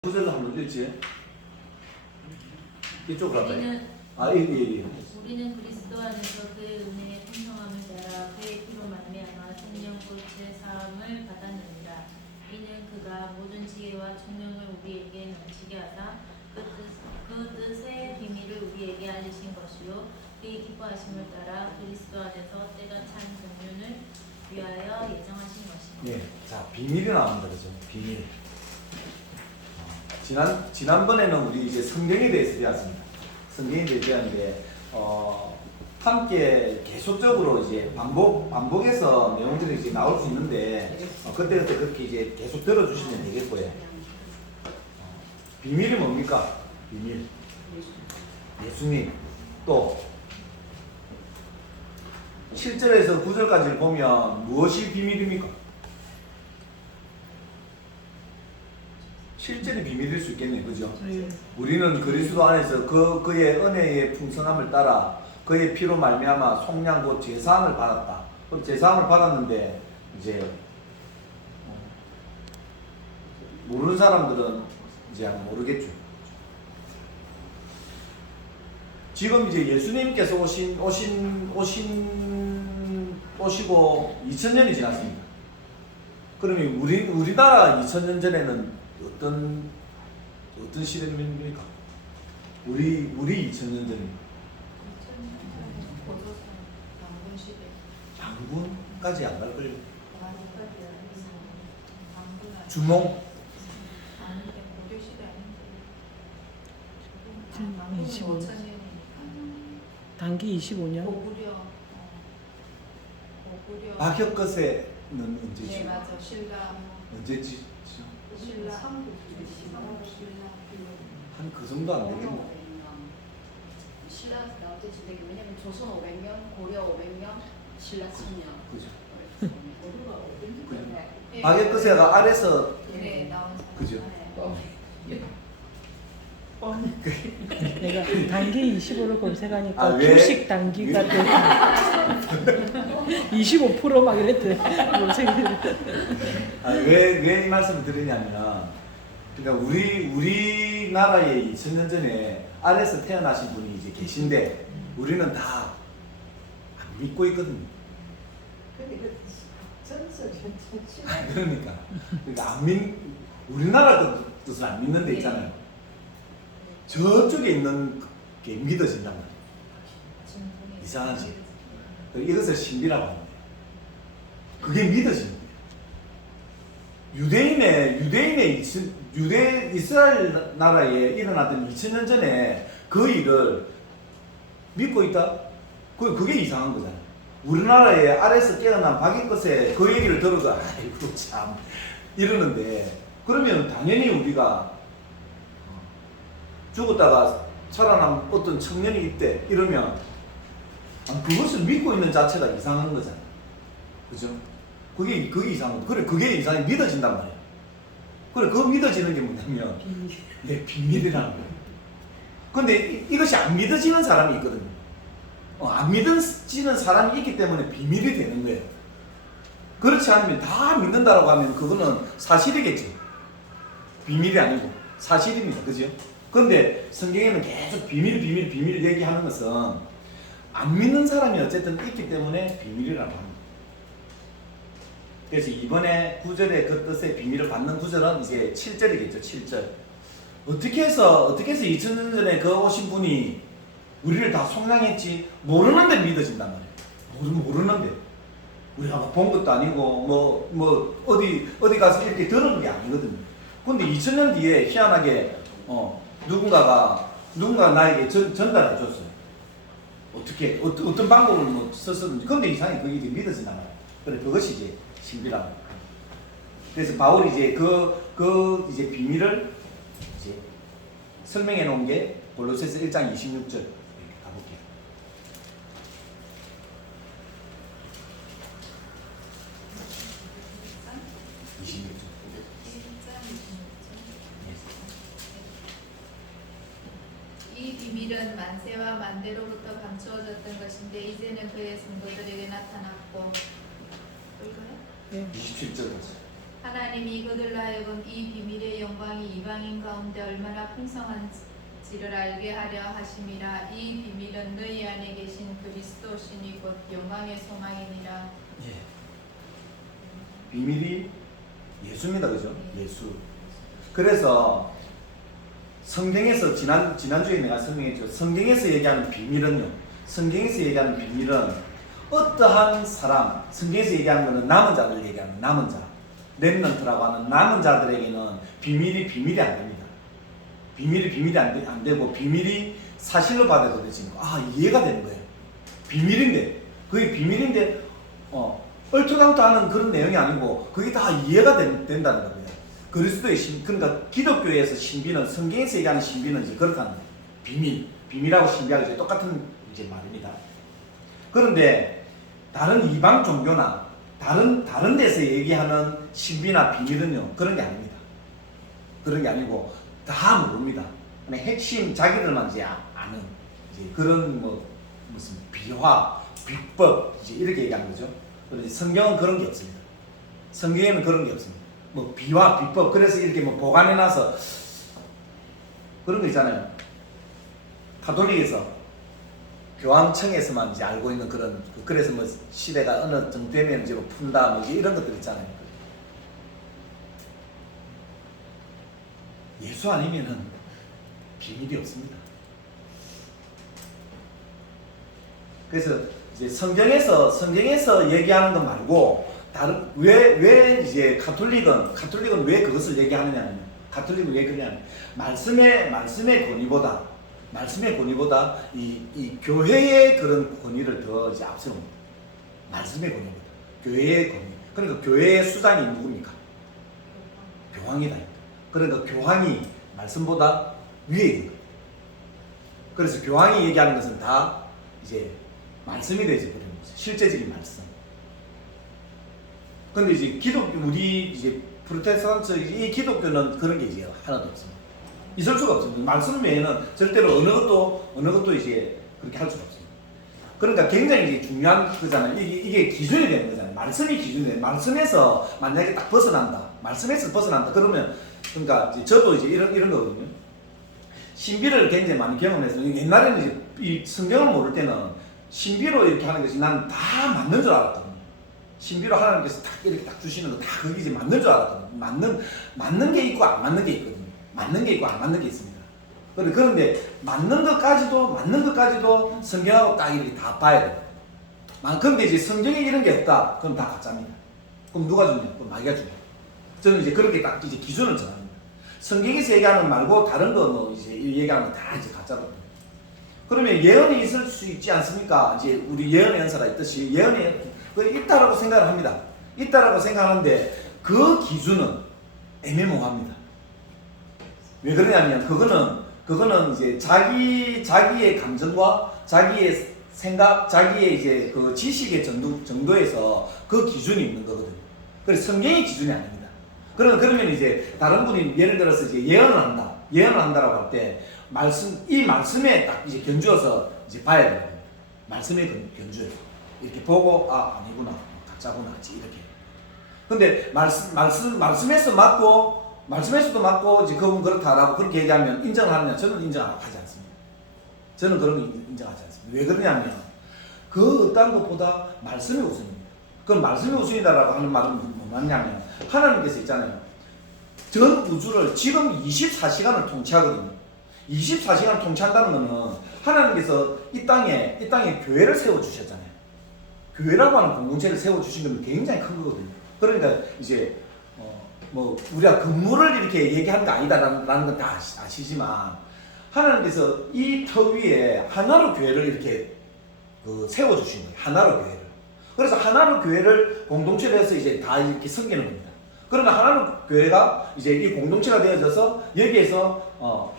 구절로 한번 읽지. 이쪽으로 할까요? 우리는 그리스도 안에서 그의 은혜의 풍성함을 따라 그의 피로 말미암아 생명꽃 제사함을 받았느니라. 이는 그가 모든 지혜와 총명을 우리에게 넘치게 하사 그 뜻의 비밀을 우리에게 알리신 것이요 그의 기뻐하심을 따라 그리스도 안에서 때가 찬 공륜을 위하여 예정하신 것이니라. 네, 자 비밀이 나옵니다, 그죠? 비밀. 지난번에는 우리 이제 성경에 대해서 배웠습니다. 성경에 대해서 배웠는데 함께 계속적으로 이제 반복해서 내용들이 이제 나올 수 있는데 그때 그렇게 이제 계속 들어주시면 되겠고요. 비밀이 뭡니까? 비밀. 예수님. 또 7절에서 9절까지를 보면 무엇이 비밀입니까? 실제로 비밀일 수 있겠네요, 그죠? 우리는 그리스도 안에서 그의 은혜의 풍성함을 따라 그의 피로 말미암아 속량 곧 제사함을 받았다. 그럼 제사함을 받았는데 이제 모르는 사람들은 이제 모르겠죠. 지금 이제 예수님께서 오시고 2000년이 지났습니다. 그러면 우리나라 2000년 전에는 어떤 시대입니까? 우리 2000년 전입니다. 당군까지 안 갈걸요? 주몽? 25년. 단기 25년. 박혁거세는 언제지? 네, 맞아. 신라. 언제지? 신라. 한 그 정도 안 되겠나? 신라 나올 때쯤 되게 왜냐면 조선 500년, 고려 500년, 신라 1000년. 그죠. 네. 박혁거세가 아래서 네, 나온 사람. 그죠. 내가 단기 25를 검색하니까 아, 왜? 주식 단기가 돼. 25%막 이랬대. 왜 이 말씀을 드리냐면, 그러니까 우리나라에 2000년 전에 아래서 태어나신 분이 이제 계신데, 우리는 다 안 믿고 있거든요. 그러니까 우리나라 뜻을 안 믿는 데 있잖아요. 저쪽에 있는 게 믿어진단 말이에요. 이상하지? 이것을 신비라고 합니다. 그게 믿어지는 거예요. 이스라엘 나라에 일어났던 2000년 전에 그 일을 믿고 있다? 그게 이상한 거잖아요. 우리나라에 아래서 깨어난 박익것의 그 얘기를 들어도 아이고 참 이러는데, 그러면 당연히 우리가 죽었다가 살아난 어떤 청년이 있대 이러면 그것을 믿고 있는 자체가 이상한 거잖아요. 그죠? 그게 이상한 거. 그래, 그게 이상해. 믿어진단 말이에요. 그래, 그 믿어지는 게 뭐냐면 비밀이라는 거예요. 근데 이것이 안 믿어지는 사람이 있거든요. 안 믿어지는 사람이 있기 때문에 비밀이 되는 거예요. 그렇지 않으면 다 믿는다라고 하면 그거는 사실이겠지. 비밀이 아니고 사실입니다. 그죠? 그런데 성경에는 계속 비밀 얘기하는 것은 안 믿는 사람이 어쨌든 있기 때문에 비밀이라고 합니다. 그래서 이번에 9절의 그 뜻의 비밀을 받는 구절은 이제 7절이겠죠. 7절. 어떻게 해서 2000년 전에 그 오신 분이 우리를 다 속량했지? 모르는데 믿어진단 말이에요. 모르는데. 우리가 본 것도 아니고 어디 가서 이렇게 들은 게 아니거든요. 근데 2000년 뒤에 희한하게 누군가 나에게 전달해 줬어요. 어떤 방법을 썼었는지. 근데 이상하게 그게 이제 믿어진단 말이에요. 그래, 그것이 이제 신비라고. 그래서 바울이 이제 이제 비밀을 이제 설명해 놓은 게 골로새서 1장 26절. 이렇게 가볼게요. 이 비밀은 만세와 만대로부터 감추어졌던 것인데 이제는 그의 성도들에게 나타났고. 27절. 하나님이 그들로 하여금 이 비밀의 영광이 이방인 가운데 얼마나 풍성한지를 알게 하려 하심이라. 이 비밀은 너희 안에 계신 그리스도시니 곧 영광의 소망이니라. 예. 비밀이 예수입니다, 그죠? 예수. 그래서 성경에서 지난주에 내가 설명했죠. 성경에서 얘기하는 비밀은요. 성경에서 얘기하는 비밀은 어떠한 사람, 성경에서 얘기하는 것은 남은 자들 얘기하는 남은 자, 렘넌트라고 하는 남은 자들에게는 비밀이 안 됩니다. 비밀이 안 되고 비밀이 사실로 받아들여지는 거. 아, 이해가 되는 거예요. 비밀인데, 그게 비밀인데 얼토당토하는 그런 내용이 아니고 그게 다 이해가 된다는 거예요. 그리스도의 그러니까 기독교에서 신비는, 성경에서 얘기하는 신비는 이제 그렇다는 거예요. 비밀하고 신비하고 이제 똑같은 이제 말입니다. 그런데 다른 이방 종교나 다른 데서 얘기하는 신비나 비밀은요, 그런 게 아닙니다. 그런 게 아니고 다 모릅니다. 그냥 핵심 자기들만 이제 아는 이제 그런 무슨 비화, 비법 이제 이렇게 얘기하는 거죠. 그런데 성경은 그런 게 없습니다. 성경에는 그런 게 없습니다. 뭐 비화, 비법 그래서 이렇게 뭐 보관해놔서 그런 거 있잖아요. 가톨릭에서 교황청에서만 이제 알고 있는 그런, 그래서 뭐 시대가 어느 정도 되면 이제 뭐 푼다 뭐 이런 것들 있잖아요. 예수 아니면은 비밀이 없습니다. 그래서 이제 성경에서 얘기하는 것 말고 다른 왜 이제 가톨릭은 왜 그것을 얘기하느냐면, 가톨릭은 왜 그러냐면 말씀의 권위보다 이 교회의 그런 권위를 더 이제 앞세웁니다. 말씀의 권위보다 교회의 권위. 그러니까 교회의 수장이 누굽니까? 교황이다. 그러니까 교황이 말씀보다 위에 있는 거예요. 그래서 교황이 얘기하는 것은 다 이제 말씀이 되지 버리는 거죠. 실제적인 말씀. 근데 이제 우리 이제 프로테스탄트 이 기독교는 그런 게 이제 하나도 없습니다. 있을 수가 없습니다. 말씀 외에는 절대로 어느 것도 이제 그렇게 할 수가 없습니다. 그러니까 굉장히 이제 중요한 거잖아요. 이게 기준이 되는 거잖아요. 말씀이 기준이 되는. 말씀에서 만약에 딱 말씀에서 벗어난다. 그러면 그러니까 이제 저도 이제 이런 거거든요. 신비를 굉장히 많이 경험해서 옛날에는 이제 이 성경을 모를 때는 신비로 이렇게 하는 것이 난 다 맞는 줄 알았거든요. 신비로 하나님께서 딱 이렇게 딱 주시는 거 다 그게 이제 맞는 줄 알았거든요. 맞는 게 있고 안 맞는 게 있거든요. 맞는 게 있고 안 맞는 게 있습니다. 그런데 맞는 것까지도 성경하고 딱 이렇게 다 봐야 돼요. 그런데 이제 성경에 이런 게 없다. 그럼 다 가짜입니다. 그럼 누가 주냐? 그럼 마귀가 주냐? 저는 이제 그렇게 딱 이제 기준을 정합니다. 성경에서 얘기하는 말고 다른 거 뭐 이제 얘기하는 거 다 이제 가짜거든요. 그러면 예언이 있을 수 있지 않습니까? 이제 우리 예언의 연사가 있듯이 예언이 있다라고 생각을 합니다. 있다라고 생각하는데 그 기준은 애매모호합니다. 왜 그러냐면 그거는 이제 자기의 감정과 자기의 생각, 자기의 이제 그 지식의 정도에서 그 기준이 있는 거거든요. 그래서 성경의 기준이 아닙니다. 그러면 이제 다른 분이 예를 들어서 이제 예언을 한다라고 할 때 이 말씀에 딱 이제 견주어서 이제 봐야 돼요. 말씀에 견주어서 이렇게 보고 아니구나, 가짜구나, 이렇게. 근데 말씀에서 맞고 이제 그건 그렇다라고 그렇게 얘기하면 인정을 하느냐? 저는 인정하지 않습니다. 저는 그런 거 인정하지 않습니다. 왜 그러냐면 그 어떤 것보다 말씀이 우선입니다. 그럼 말씀이 우선이다라고 하는 말은 뭐 맞냐면 하나님께서 있잖아요. 전 우주를 지금 24시간을 통치하거든요. 24시간을 통치한다는 것은 하나님께서 이 땅에 교회를 세워주셨잖아요. 교회라고 하는 공동체를 세워주신 건 굉장히 큰 거거든요. 그러니까 이제 뭐 우리가 건물을 이렇게 얘기하는 거 아니다라는 건 다 아시지만 하나님께서 이 터 위에 하나로 교회를 이렇게 세워주신 거예요. 하나로 교회를. 그래서 하나로 교회를 공동체로 해서 이제 다 이렇게 섬기는 겁니다. 그러나 하나로 교회가 이제 이 공동체가 되어져서 여기에서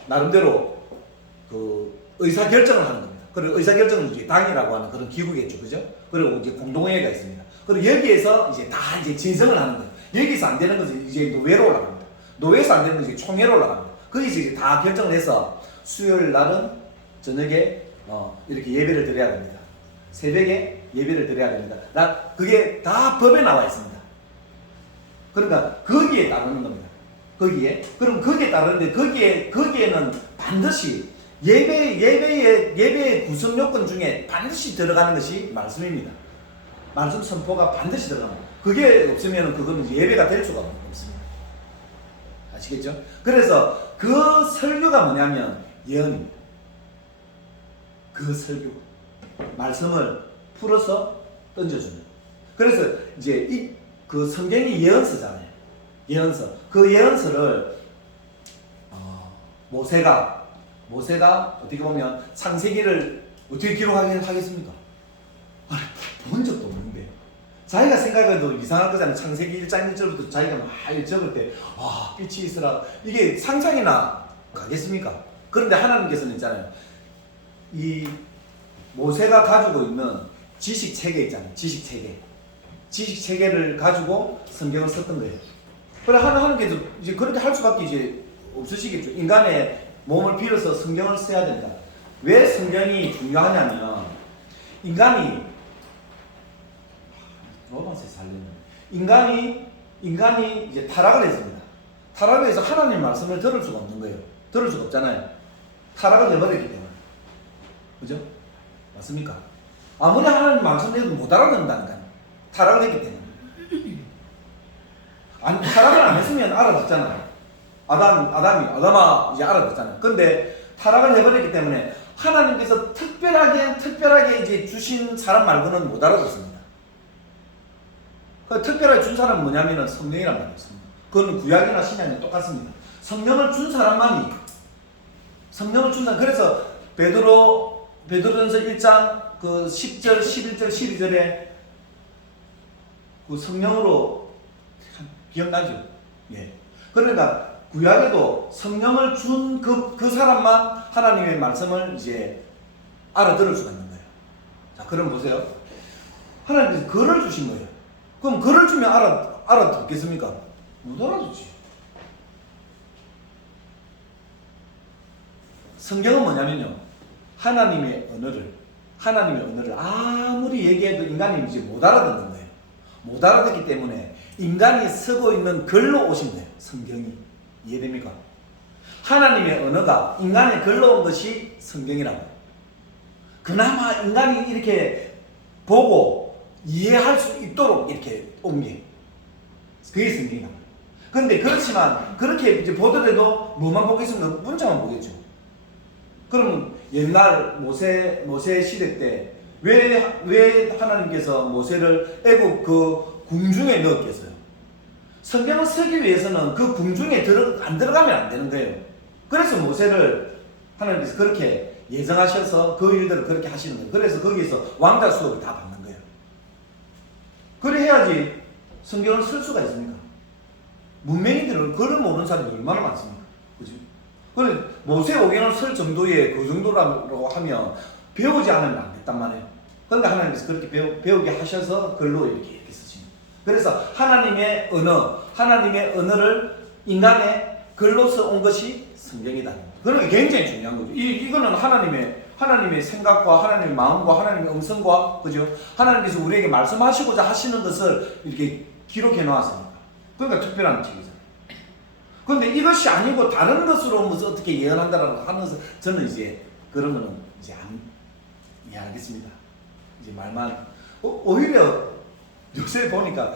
나름대로 그 의사 결정을 하는 겁니다. 그리고 의사 결정은 이제 당이라고 하는 그런 기구겠죠, 그죠? 그리고 이제 공동회의가 있습니다. 그리고 여기에서 이제 다 이제 진성을 하는 거예요. 여기서 안 되는 것은 이제 노회로 올라갑니다. 노회에서 안 되는 것은 이제 총회로 올라갑니다. 거기서 이제 다 결정을 해서 수요일 날은 저녁에 이렇게 예배를 드려야 됩니다. 새벽에 예배를 드려야 됩니다. 그게 다 법에 나와 있습니다. 그러니까 거기에 따르는 겁니다. 거기에. 그럼 거기에 따르는데 거기에는 반드시 예배의 구성 요건 중에 반드시 들어가는 것이 말씀입니다. 말씀 선포가 반드시 들어갑니다. 그게 없으면 그거는 예배가 될 수가 없습니다. 아시겠죠? 그래서 그 설교가 뭐냐면 예언입니다. 그 설교. 말씀을 풀어서 던져주는. 그래서 이제 그 성경이 예언서잖아요. 예언서. 그 예언서를 모세가 어떻게 보면 창세기를 어떻게 기록하겠습니까? 본 적도 없는데 자기가 생각해도 이상할 거잖아요. 창세기 1장 1절부터 자기가 막 적을 때 빛이 있으라 이게 상상이나 가겠습니까? 그런데 하나님께서는 있잖아요. 이 모세가 가지고 있는 지식 체계 있잖아요. 지식 체계를 가지고 성경을 썼던 거예요. 그래 하나님께서 이제 그렇게 할 수밖에 이제 없으시겠죠. 인간의 몸을 빌어서 성경을 써야 된다. 왜 성경이 중요하냐면 인간이 로마서에 살려면 인간이 이제 타락을 했습니다. 타락을 해서 하나님 말씀을 들을 수가 없는 거예요. 들을 수가 없잖아요. 타락을 해버렸기 때문에. 그죠? 맞습니까? 아무리 하나님 말씀해도 못 알아듣는다니까요. 타락을 했기 때문에. 타락을 안 했으면 알아듣잖아요. 아담아 이제 알아듣잖아요. 근데 타락을 해버렸기 때문에 하나님께서 특별하게 이제 주신 사람 말고는 못 알아듣습니다. 그 특별하게 준 사람은 뭐냐면은 성령이란 말이었습니다. 그건 구약이나 신약이나 똑같습니다. 성령을 준 사람만이 그래서 베드로전서 1장 그 10절, 11절, 12절에 그 성령으로 기억나죠? 예. 그러니까 구약에도 성령을 준 그 사람만 하나님의 말씀을 이제 알아들을 수가 있는 거예요. 자, 그럼 보세요. 하나님께서 글을 주신 거예요. 그럼 글을 주면 알아듣겠습니까? 못 알아듣지. 성경은 뭐냐면요. 하나님의 언어를 아무리 얘기해도 인간이 이제 못 알아듣는 거예요. 못 알아듣기 때문에 인간이 쓰고 있는 글로 오신 거예요. 성경이. 이해됩니까? 하나님의 언어가 인간의 글로 온 것이 성경이라고. 그나마 인간이 이렇게 보고 이해할 수 있도록 이렇게 온 게 그게 성경이다. 그런데 그렇지만 그렇게 이제 보더라도 뭐만 보겠습니까? 문자만 보겠죠. 그러면 옛날 모세 시대 때 왜 하나님께서 모세를 애굽 그 궁중에 넣었겠어요? 성경을 쓰기 위해서는 그 궁중에 안 들어가면 안 되는 거예요. 그래서 모세를 하나님께서 그렇게 예정하셔서 그 일들을 그렇게 하시는 거예요. 그래서 거기에서 왕자 수업을 다 받는 거예요. 그래 해야지 성경을 쓸 수가 있습니까? 문맹인들은 글을 모르는 사람이 얼마나 많습니까? 그죠? 그래 모세 오경을 쓸 정도의 그 정도라고 하면 배우지 않으면 안 됐단 말이에요. 그러니까 하나님께서 그렇게 배우게 하셔서 글로 이렇게 쓰십니다. 그래서 하나님의 언어를 인간의 글로서 온 것이 성경이다. 그런 게 굉장히 중요한 거죠. 이거는 하나님의 생각과 하나님의 마음과 하나님의 음성과, 그죠? 하나님께서 우리에게 말씀하시고자 하시는 것을 이렇게 기록해 놓았습니다. 그러니까 특별한 책이잖아요. 그런데 이것이 아니고 다른 것으로 무슨 어떻게 예언한다라고 하면서 저는 이제 그런 거는 이제 안 이해하겠습니다. 이제 말만 오히려 요새 보니까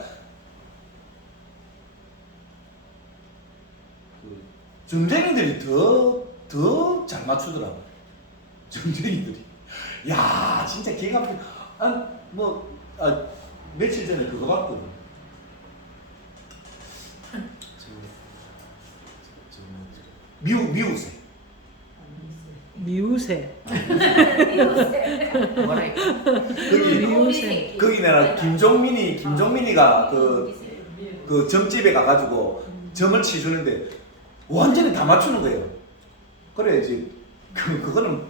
그 점쟁이들이 더 잘 맞추더라고. 점쟁이들이. 야, 진짜 기가 막히게. 며칠 전에 그거 봤거든. 미우새. 미우새. 뭐라 이거? 거기 내가 김종민이가 그 점집에 가가지고 점을 치주는데 완전히 다 맞추는 거예요. 그래야지. 그거는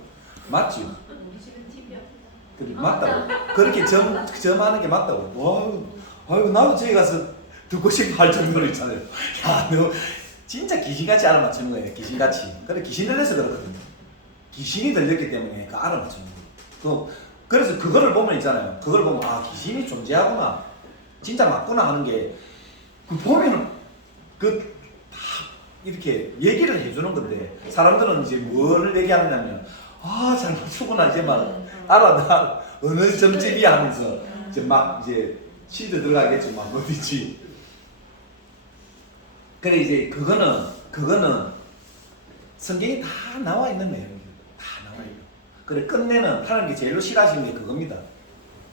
맞지. 우리 집은 TV야. 그래, 맞다고. 그렇게 점하는 게 맞다고. 아유, 나도 저기 가서 듣고 싶어 할 정도로 있잖아요. 야, 너 진짜 귀신같이 알아맞추는 거예요. 귀신같이. 그래, 귀신 들려서 그렇거든요. 귀신이 들렸기 때문에 그 알아맞추는 거예요. 그래서 그거를 보면 있잖아요. 그걸 보면 귀신이 존재하구나. 진짜 맞구나 하는 게 그 보면은 그 다 이렇게 얘기를 해주는 건데 사람들은 이제 뭘 얘기하느냐면 잘 맞추구나 이제 막 알아다 어느 점집이야 하면서 이제 막 이제 시드 들어가겠지 막 어디지. 그래 이제 그거는 성경에 다 나와 있는 내용이에요. 다 나와 있고. 그래 끝내는 하나님께 제일로 싫어하시는 게 그겁니다.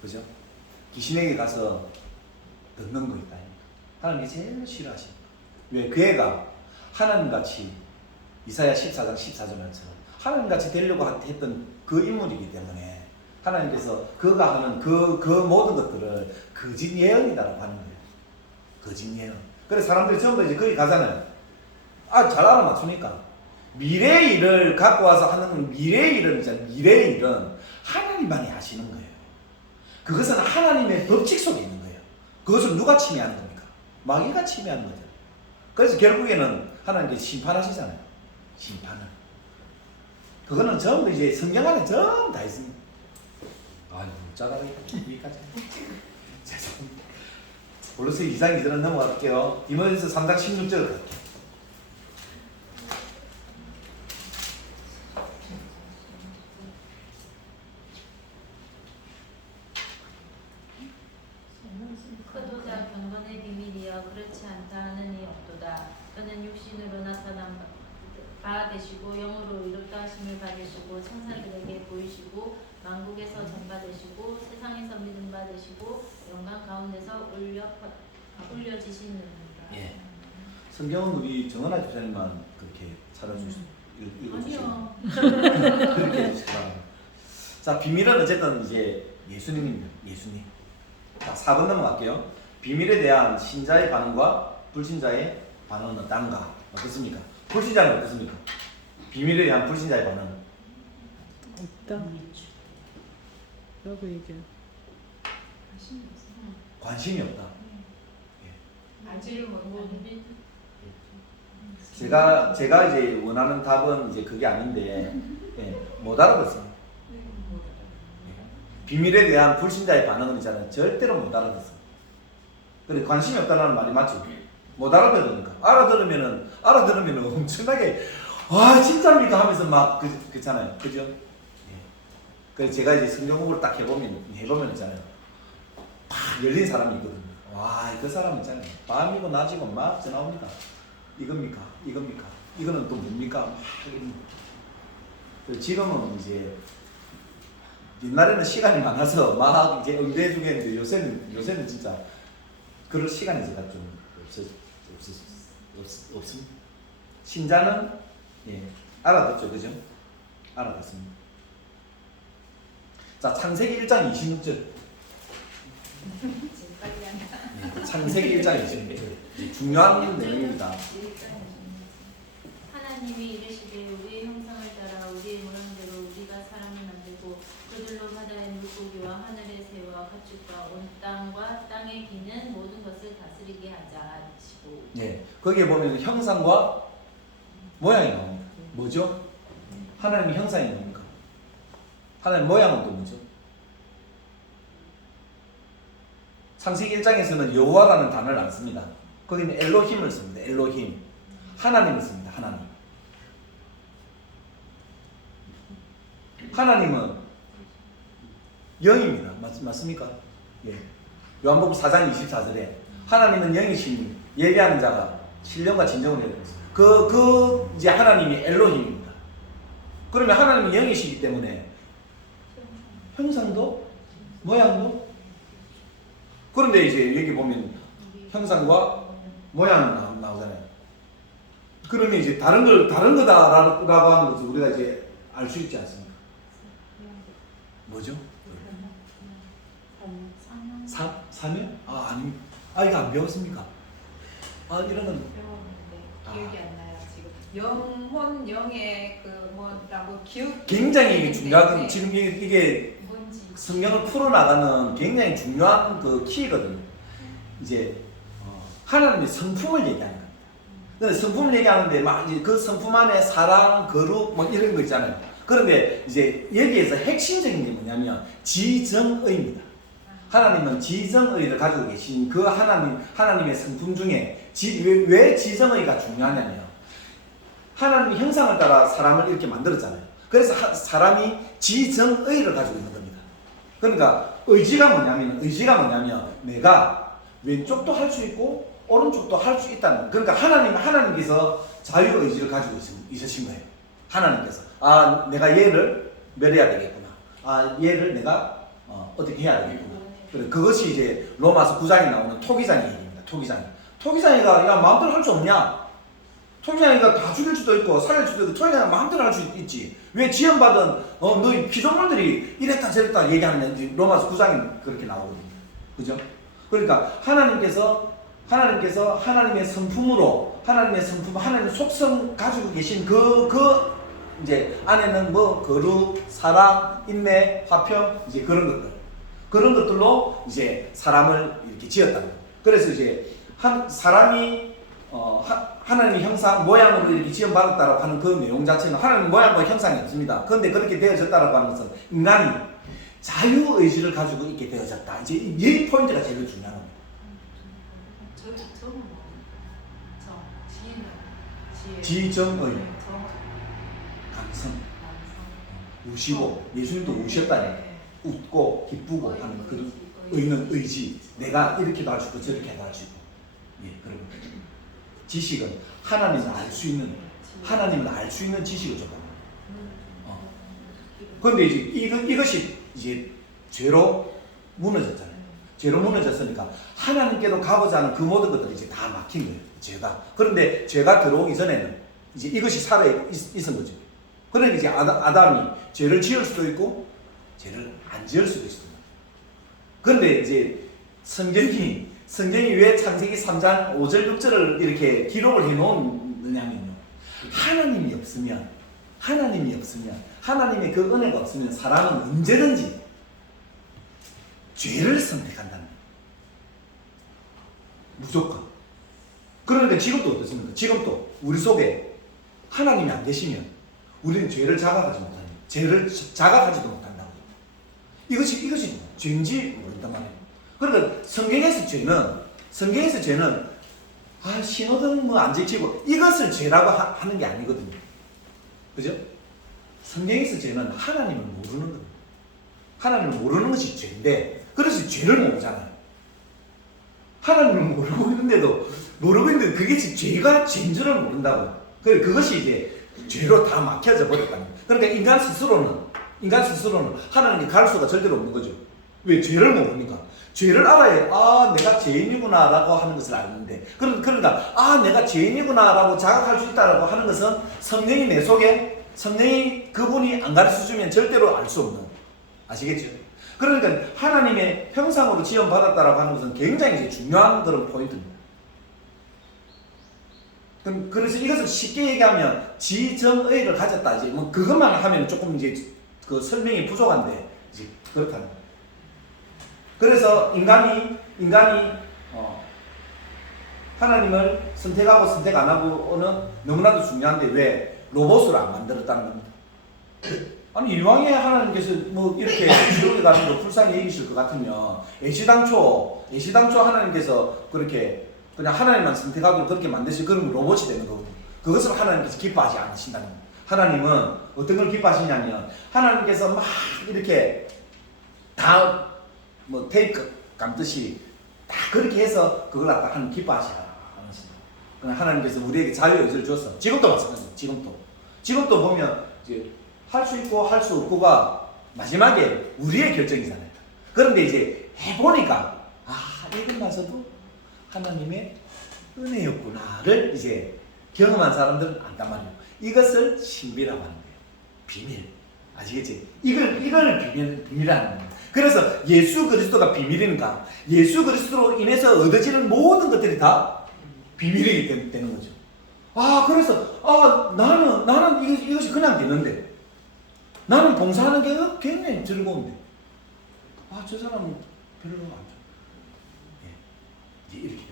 그죠? 귀신에게 가서 듣는 거 있다. 하나님이 제일 싫어하시는 거. 왜? 그 애가 하나님같이 이사야 14장 14절처럼 하나님같이 되려고 했던 그 인물이기 때문에 하나님께서 그가 하는 그 모든 것들을 거짓 예언이다라고 하는 거예요. 거짓 예언. 그래서 사람들이 전부 이제 거기 가잖아요. 잘 알아맞추니까. 미래의 일을 갖고 와서 하는 미래의 일은 있잖아요. 미래의 일은 하나님만이 하시는 거예요. 그것은 하나님의 법칙 속에 있는 거예요. 그것을 누가 침해하는 겁니까? 마귀가 침해하는 거죠. 그래서 결국에는 하나님께서 심판하시잖아요. 심판을. 그거는 전부 이제 성경 안에 전부 다 있습니다. 짜다가 여기까지. 죄송합니다. 골로새 2장 2절은 넘어갈게요. 디모데전서 3장 16절 갈게요. 크도다 경건의 비밀이여 그렇지 않다 하는 이 없도다. 그는 육신으로 나타난 바 되시고 영으로 이롭다 하심을 받으시고 천사들에게 보이시고 만국에서 전받으시고 세상에서 믿음 받으시고 영광 가운데서 올려지시느니라. 예. 성경은 우리 정은아 집사님만 그렇게 읽어주시고 그렇게 해주시더라고요. 자, 비밀은 어쨌든 이제 예수님입니다. 예수님. 자, 4번 넘어갈게요. 비밀에 대한 신자의 반응과 불신자의 반응은 어떤가? 어떻습니까? 불신자는 어떻습니까? 비밀에 대한 불신자의 반응. 없다. 라고 얘기해. 관심이 없다. 알지를 못하는. 제가 이제 원하는 답은 이제 그게 아닌데 못 알아듣습니다. 비밀에 대한 불신자의 반응은 있잖아요. 절대로 못 알아듣습니다. 그래 관심이 없다는 말이 맞죠? 못 알아들으니까. 알아들으면은 엄청나게 진짜입니까 하면서 막 그렇잖아요. 그죠? 그래서 제가 이제 성경 공부를 딱 해보면 있잖아요. 팍 열린 사람이 있거든요. 그 사람 있잖아요. 밤이고 낮이고 막 전화옵니다. 이겁니까? 이거는 또 뭡니까? 막 지금은 이제 옛날에는 시간이 많아서 막 이제 응대해 주겠는데 요새는 진짜 그럴 시간이 제가 좀 없습니다. 신자는 알아듣죠, 그죠? 알아듣습니다. 자, 창세기 1장 26절. 창세기 1장 26절. 중요한 내용입니다. 하나님이 이르시되 우리의 형상을 따라 우리의 모양대로 우리가 사람을 만들고 그들로 바다의 물고기와 하늘의 새와 가축과 온 땅과 땅에 기는 모든 것을 다스리게 하자 하시고. 거기에 보면 형상과 모양이 나옵니다. 뭐죠? 하나님의 형상이 뭡니까? 하나님 모양은 또 뭐죠? 창세기 1장에서는 여호와라는 단어를 안 씁니다. 거기는 엘로힘을 씁니다. 엘로힘. 하나님을 씁니다. 하나님은 영입니다. 맞습니까? 요한복음 4장 24절에 하나님은 영이시니 예배하는 자가 신령과 진정을 해야 됩니다. 이제 하나님이 엘로힘입니다. 그러면 하나님이 영이시기 때문에 형상도 모양도 그런데 이제 여기 보면 형상과 모양 나오잖아요. 그러면 이제 다른 거다라고 하는 것을 우리가 이제 알 수 있지 않습니까? 뭐죠? 사면? 아닙니다. 이거 안 배웠습니까? 이러는 기억이 안 나요 지금. 영혼 영의 뭐라고 기억. 굉장히 중요한 지금 이게 뭔지. 성경을 풀어나가는 굉장히 중요한 그 키거든요. 이제 하나님의 성품을 얘기하는 겁니다. 근데 성품을 얘기하는데 막 이제 그 성품 안에 사랑, 거룩 뭐 이런 거 있잖아요. 그런데 이제 여기에서 핵심적인 게 뭐냐면 지정의입니다. 하나님은 지정의를 가지고 계신 그 하나님의 성품 중에 왜 지정의가 중요하냐면 하나님의 형상을 따라 사람을 이렇게 만들었잖아요. 그래서 사람이 지정의를 가지고 있는 겁니다. 그러니까 의지가 뭐냐면 내가 왼쪽도 할 수 있고 오른쪽도 할 수 있다는, 그러니까 하나님께서 자유의지를 가지고 있으신 거예요. 하나님께서 내가 얘를 멸해야 되겠구나, 얘를 내가 어떻게 해야 되겠구나. 그래, 그것이 이제 로마서 9장에 나오는 토기장의 얘기입니다. 토기장이가 야 마음대로 할 수 없냐? 토기장이가 다 죽일 수도 있고 살릴 수도 있고 토기장이가 마음대로 할 수 있지. 왜 지연받은 너희 피조물들이 이랬다 저랬다 얘기하는 로마서 9장에 그렇게 나오거든요. 그죠? 그러니까 하나님께서 하나님의 성품으로 하나님의 속성 가지고 계신 그 이제 안에는 뭐 거룩, 사랑, 인내, 화평 이제 그런 것들로 이제 사람을 이렇게 지었다는 거예요. 그래서 이제 사람이 하나님의 형상 모양으로 이렇게 지음받았다라고 하는 그 내용 자체는 하나님 모양과 형상이 없습니다. 그런데 그렇게 되어졌다라고 하는 것은 인간이 자유의지를 가지고 있게 되어졌다. 이제 이 포인트가 제일 중요한 겁니다. 지정의, 감성, 우시고, 예수님도 우셨다니, 웃고 기쁘고 하는 그 의는 의지. 내가 이렇게도 할 수 있고 저렇게도 할 수 있고. 그리고 지식은 하나님을 알 수 있는 지식을 줬다. 그런데 이제 이것이 이제 죄로 무너졌잖아요. 죄로 무너졌으니까 하나님께로 가고자 하는 그 모든 것들이 이제 다 막힌 거예요. 죄가. 그런데 죄가 들어오기 전에는 이제 이것이 살아 있은 거죠. 그러니까 이제 아담이 죄를 지을 수도 있고 죄를 안 지을 수도 있습니다. 그런데 이제 성경이 왜 창세기 3장 5절 6절을 이렇게 기록을 해놓느냐면요. 하나님이 없으면 하나님의 그 은혜가 없으면 사람은 언제든지 죄를 선택한다는 거예요. 무조건. 그러니까 지금도 어떻습니까? 지금도 우리 속에 하나님이 안 계시면 우리는 죄를 자각하지도 못한다고. 이것이 죄인지 모른단 말이에요. 그러니까 성경에서 죄는 신호등 뭐 안 지키고 이것을 죄라고 하는 게 아니거든요. 그죠? 성경에서 죄는 하나님을 모르는 겁니다. 하나님을 모르는 것이 죄인데, 그래서 죄를 모르잖아요. 하나님을 모르고 있는데도 그게 죄가 죄인 줄을 모른다고. 그것이 이제 죄로 다 막혀져 버렸다는 거예요. 그러니까 인간 스스로는 하나님께 갈 수가 절대로 없는 거죠. 왜? 죄를 모르니까. 죄를 알아야 내가 죄인이구나 라고 하는 것을 아는데, 그러니까 내가 죄인이구나 라고 자각할 수 있다라고 하는 것은 성령이 내 속에, 성령이 그분이 안 가르쳐주면 절대로 알 수 없는, 아시겠죠? 그러니까 하나님의 형상으로 지음받았다라고 하는 것은 굉장히 이제 중요한 그런 포인트입니다. 그래서 이것을 쉽게 얘기하면 지정의를 가졌다. 이제 뭐 그것만 하면 조금 이제 그 설명이 부족한데 이제 그렇다는 거예요. 그래서 인간이 하나님을 선택하고 선택 안 하고는 너무나도 중요한데 왜 로봇을 안 만들었다는 겁니다. 아니 이왕에 하나님께서 뭐 이렇게 지옥에 가는 거 불쌍히 여기실 것 같으면 애시당초 하나님께서 그렇게 그냥 하나님만 선택하고 그렇게 만드실 그런 로봇이 되는 거거든요. 그것을 하나님께서 기뻐하지 않으신다는 거예요. 하나님은 어떤 걸 기뻐하시냐면 하나님께서 막 이렇게 다 뭐 테이프 감듯이 다 그렇게 해서 그걸 갖다 하나님 기뻐하시라 하십니다. 그러나 하나님께서 우리에게 자유의지를 주었어. 지금도 마찬가지예요. 지금도 보면 이제 할 수 있고 할 수 없고가 마지막에 우리의 결정이잖아요. 그런데 이제 해보니까 이것마저도 하나님의 은혜였구나를 이제 경험한 사람들은 안단 말이에요. 이것을 신비라고 하는 거예요. 비밀. 아시겠지? 이걸 비밀이라는 겁니다. 그래서 예수 그리스도가 비밀이니까 예수 그리스도로 인해서 얻어지는 모든 것들이 다 비밀이기 되는 거죠. 그래서 나는 이것이 그냥 되는데, 나는 봉사하는 게 굉장히 즐거운데 저 사람은 별로 안 좋아. 이제 이렇게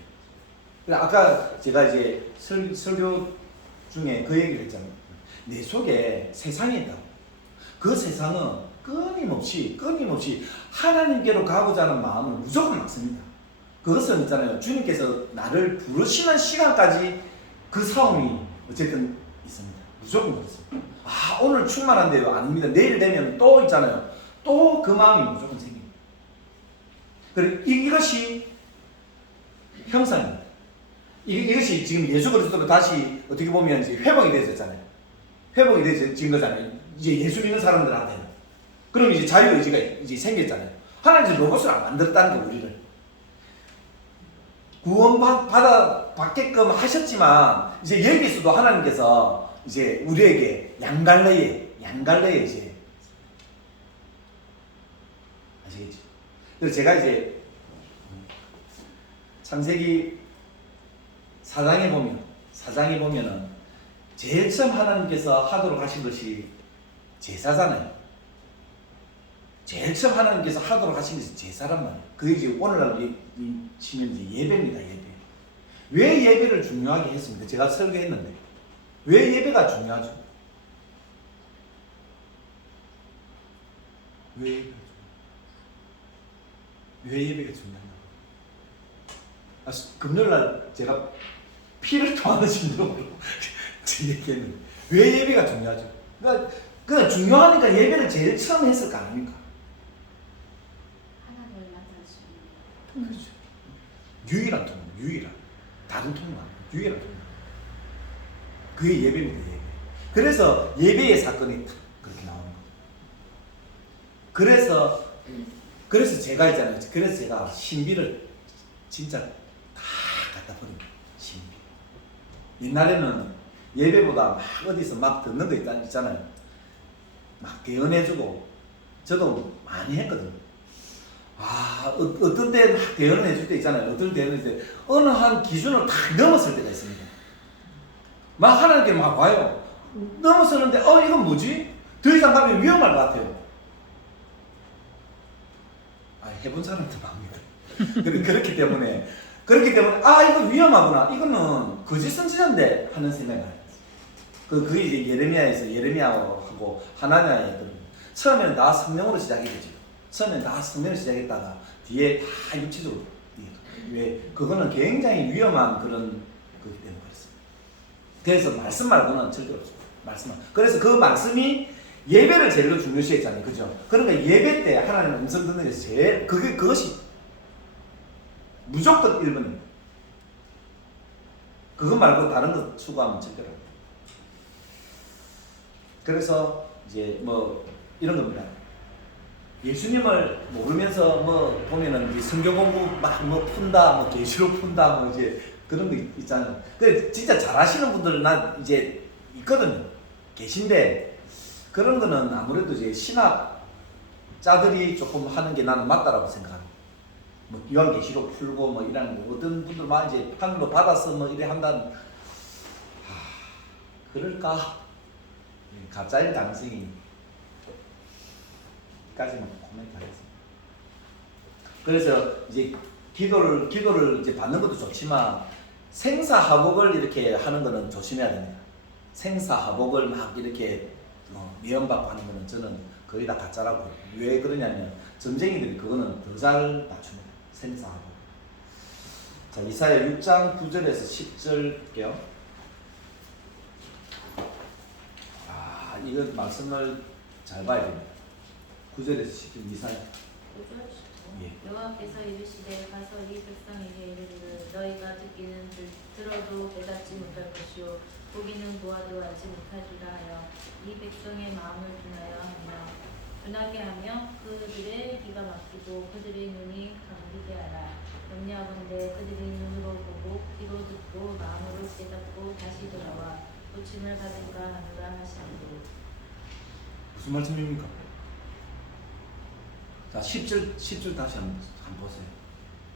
돼요. 아까 제가 이제 설교 중에 그 얘기를 했잖아요. 내 속에 세상이 있다고. 그 세상은 끊임없이 하나님께로 가고자 하는 마음은 무조건 맞습니다. 그것은 있잖아요. 주님께서 나를 부르시는 시간까지 그 싸움이 어쨌든 있습니다. 무조건 그렇습니다. 아, 오늘 충만한데요? 아닙니다. 내일 되면 또 있잖아요. 또 그 마음이 무조건 생깁니다. 그리고 이것이 형상입니다. 이것이 지금 예수 그리스도로 다시 어떻게 보면 이제 회복이 되었잖아요. 회복이 되어진 거잖아요. 이제 예수 믿는 사람들한테는. 그럼 이제 자유의지가 이제 생겼잖아요. 하나님께서 로봇을 안 만들었다는 거, 우리를. 받게끔 하셨지만, 이제 여기서도 하나님께서 이제 우리에게 양갈래에 이제, 아시겠지? 그래서 제가 이제 창세기 4장에 보면은 제일 처음 하나님께서 하도록 하신 것이 제사잖아요. 제일 처음 하나님께서 하도록 하신 것이 제사란 말이에요. 그게 이제 오늘날 치면 이제 예배입니다. 예배. 왜 예배를 중요하게 했습니까? 제가 설교했는데 왜 예배가 중요하죠? 왜 예배가 중요한가? 금요일날 제가 피를 토하는 심정으로 얘기했는데 왜 예배가 중요하죠? 그러니까 중요하니까 예배를 제일 처음 했을 거 아닙니까? 하나님을 만날 수 있는 그렇죠. 유일한 통로, 다른 통로 아니에요. 유일한 통로. 그게 예배입니다. 예배. 그래서 예배의 사건이 그렇게 나오는 거예요. 그래서 제가 있잖아요. 그래서 제가 신비를 진짜 다 갖다 버립니다. 신비. 옛날에는 예배보다 막 어디서 막 듣는 거 있잖아요. 막 대언해주고 저도 많이 했거든요. 어떤 때 막 대언을 해줄 때 있잖아요. 어떤 대언을 해줄 때 어느 한 기준을 다 넘었을 때가 있습니다. 막 하나님께 막 와요. 넘어서는데 이건 뭐지? 더 이상 가면 위험할 것 같아요. 해본 사람들 많습니다. 그렇기 때문에 이거 위험하구나. 이거는 거짓 선지자인데 하는 생각이 나요. 그게 이제 예레미야하고 하나냐의 처음에는 나 성령으로 시작이겠죠. 처음에는 나 성령으로 시작했다가 뒤에 다 육체적으로. 왜? 그거는 굉장히 위험한 그런 거기 때문에 그렇습니다. 그래서 말씀 말고는 절대 없습니다. 그래서 그 말씀이 예배를 제일 중요시했잖아요. 그죠? 그러니까 예배 때 하나님 음성 듣는 게 제일, 그것이 무조건 1번입니다. 그거 말고 다른 거 추구하면 절대로. 그래서 이제 뭐 이런 겁니다. 예수님을 모르면서 뭐 보면은 이제 성경 공부 막 뭐 푼다, 뭐 계시록 푼다, 뭐 이제 그런 거 있잖아요. 근데 진짜 잘하시는 분들은 난 이제 있거든요. 계신데 그런 거는 아무래도 이제 신학자들이 조금 하는 게 나는 맞다라고 생각합니다. 뭐 요한계시록 풀고 뭐 이런 거 어떤 분들만 이제 판로 받아서 뭐 이래 한다는 그럴까? 가짜일 가능성이 까지만 코멘트 하겠습니다. 그래서 이제 기도를 이제 받는 것도 좋지만 생사하복을 이렇게 하는 거는 조심해야 됩니다. 생사하복을 막 이렇게 미움받고 하는 거는 저는 거의 다 가짜라고. 왜 그러냐면 점쟁이들이 그거는 더 잘 맞춥니다. 생사하복. 자, 이사야 6장 9절에서 10절 볼게요. 이거 말씀을 잘 봐야 됩니다. 9절에서 10절 이사야. 예. 여호와께서 이르시되 가서 이 백성에게 이르기를 너희가 듣기는 들어도 깨닫지 못할 것이요 보기는 보아도 알지 못하리라 하여 이 백성의 마음을 둔하게 하며 그들의 귀가 막히고 그들의 눈이 감기게 하라. 염려하건대 그들이 눈으로 보고 귀로 듣고 마음으로 깨닫고 다시 돌아와 고침을 받을까 하노라 하시니. 무슨 말씀입니까? 자, 10절 다시 한번 보세요.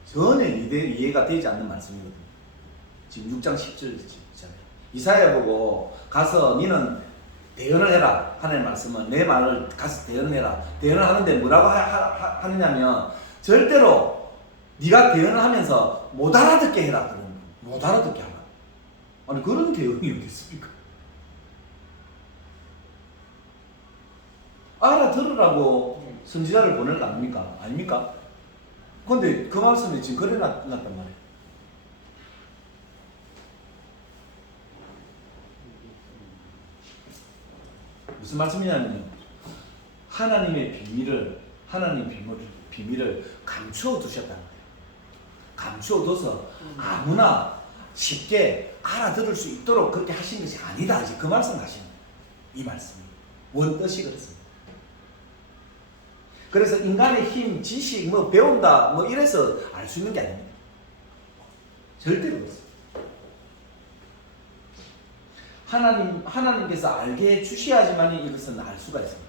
전혀 이해가 되지 않는 말씀이거든요. 지금 6장 10절 있잖아요. 이사야 보고 가서 니는 대언을 해라 하는 말씀은 내 말을 가서 대언해라. 대언을 하는데 뭐라고 하느냐면 절대로 네가 대언을 하면서 못 알아듣게 해라. 그러는 거예요. 못 알아듣게 하라. 아니 그런 대언이 어디 있습니까? 알아들으라고 선지자를 보낼 거 아닙니까? 아닙니까? 근데 그 말씀이 지금 그래 놨단 말이에요. 무슨 말씀이냐면요. 하나님의 비밀을 감추어 두셨다는 거예요. 감추어 둬서 아무나 쉽게 알아들을 수 있도록 그렇게 하신 것이 아니다. 이제 그 말씀 하시는 거예요. 이 말씀이. 원뜻이 그렇습니다. 그래서 인간의 힘, 지식, 뭐 배운다, 뭐 이래서 알 수 있는 게 아닙니다. 절대로 그렇습니다. 하나님께서 알게 해주셔야지만 이것은 알 수가 있습니다.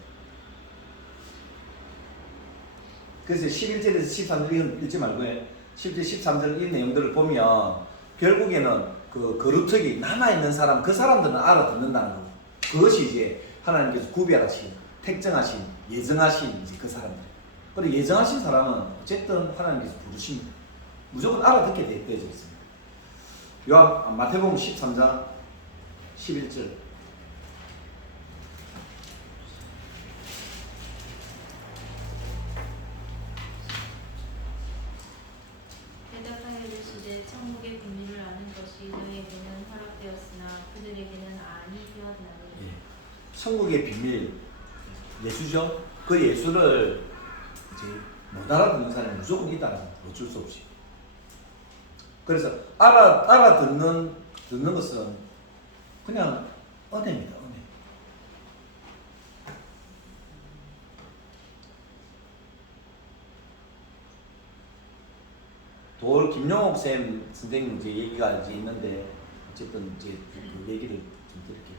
그래서 11절에서 13절 읽지 말고요. 10절, 13절 이 내용들을 보면 결국에는 그 거루턱이 남아있는 사람, 그 사람들은 알아듣는다는 거고, 그것이 이제 하나님께서 구별하신, 택정하신, 예정하신 이제 그 사람들. 그리고 예정하신 사람은 어쨌든 하나님께서 부르십니다. 무조건 알아듣게 되어 있습니다. 마태복음 13장 11절. 대답하여 이르시되 천국의 비밀을 아는 것이 너희에게는 허락되었으나 그들에게는 아니 되었나니. 예. 천국의 비밀, 예수죠. 그 예수를 이제 못 알아듣는 사람이 무조건 있다는 거예요. 어쩔 수 없이. 그래서 알아듣는 것은 그냥 은혜입니다. 은혜. 돌 김용옥 선생님 이제 얘기가 이제 있는데 어쨌든 이제 그 얘기를 좀 드릴게요.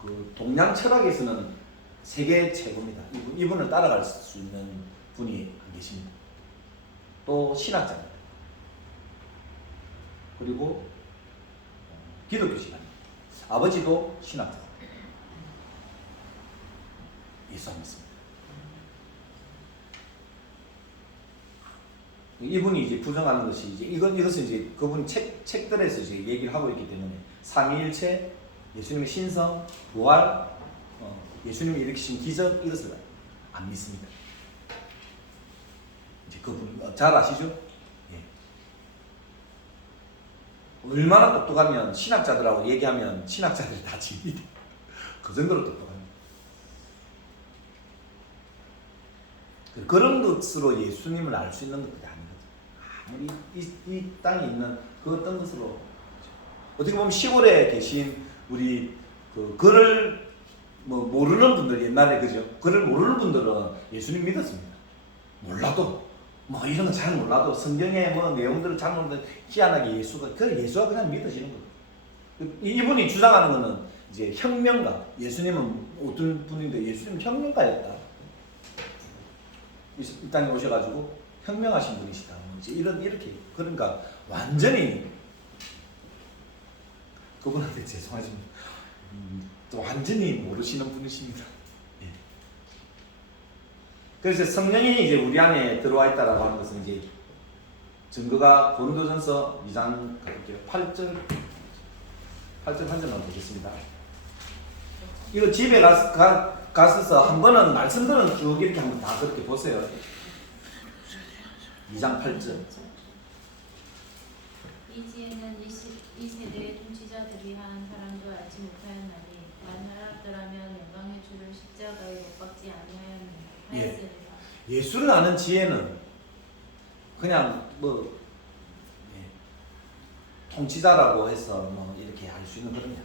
그 동양 철학에서는 세계 최고입니다. 이분을 따라갈 수 있는 분이 안 계십니다. 또 신학자입니다. 그리고 기독교 시간입니다. 아버지도 신학자. 예수 안 믿습니다. 이분이 이제 부정하는 것이 이제 이것은 이제 그분 책들에서 이제 얘기를 하고 있기 때문에 삼위일체, 예수님의 신성, 부활, 예수님이 일으키신 기적 이것을 안 믿습니다. 이제 그분 잘 아시죠? 예. 얼마나 똑똑하면 신학자들하고 얘기하면 신학자들이 다 집니다. 그 정도로 똑똑합니다. 그런 것으로 예수님을 알 수 있는 것들이 아니거든요. 아무리 이 땅에 있는 그 어떤 것으로 어떻게 보면 시골에 계신 우리 글을 뭐 모르는 분들 옛날에 그죠? 글을 모르는 분들은 예수님 믿었습니다. 몰라도 뭐 이런 거 잘 몰라도 성경의 뭐 내용들을 잘 모르는데 희한하게 예수가 그냥 믿어지는 거예요. 이분이 주장하는 거는 이제 혁명가. 예수님은 어떤 분인데 예수님은 혁명가였다. 이 땅에 오셔가지고 혁명하신 분이시다. 이제 이렇게 그러니까 완전히 그분한테 죄송하지만 완전히 모르시는 분이십니다. 예. 그래서 성령이 이제 우리 안에 들어와 있다라고 하는 것은 이제 증거가 고린도전서 2장 가볼게요. 8절 한 절만 보겠습니다. 이거 집에 가서 한 번은 말씀들은 쭉 이렇게 한번 다 그렇게 보세요. 2장 8절. 이 지혜는 이 세대의 통치자들이 한 사람도 알지 못하였나니 만하였더라면 영광의 주를 십자가에 못 박지 아니하였으리라. 예수를 아는 지혜는 그냥 뭐 통치자라고 해서 뭐 이렇게 할 수 있는 그런 게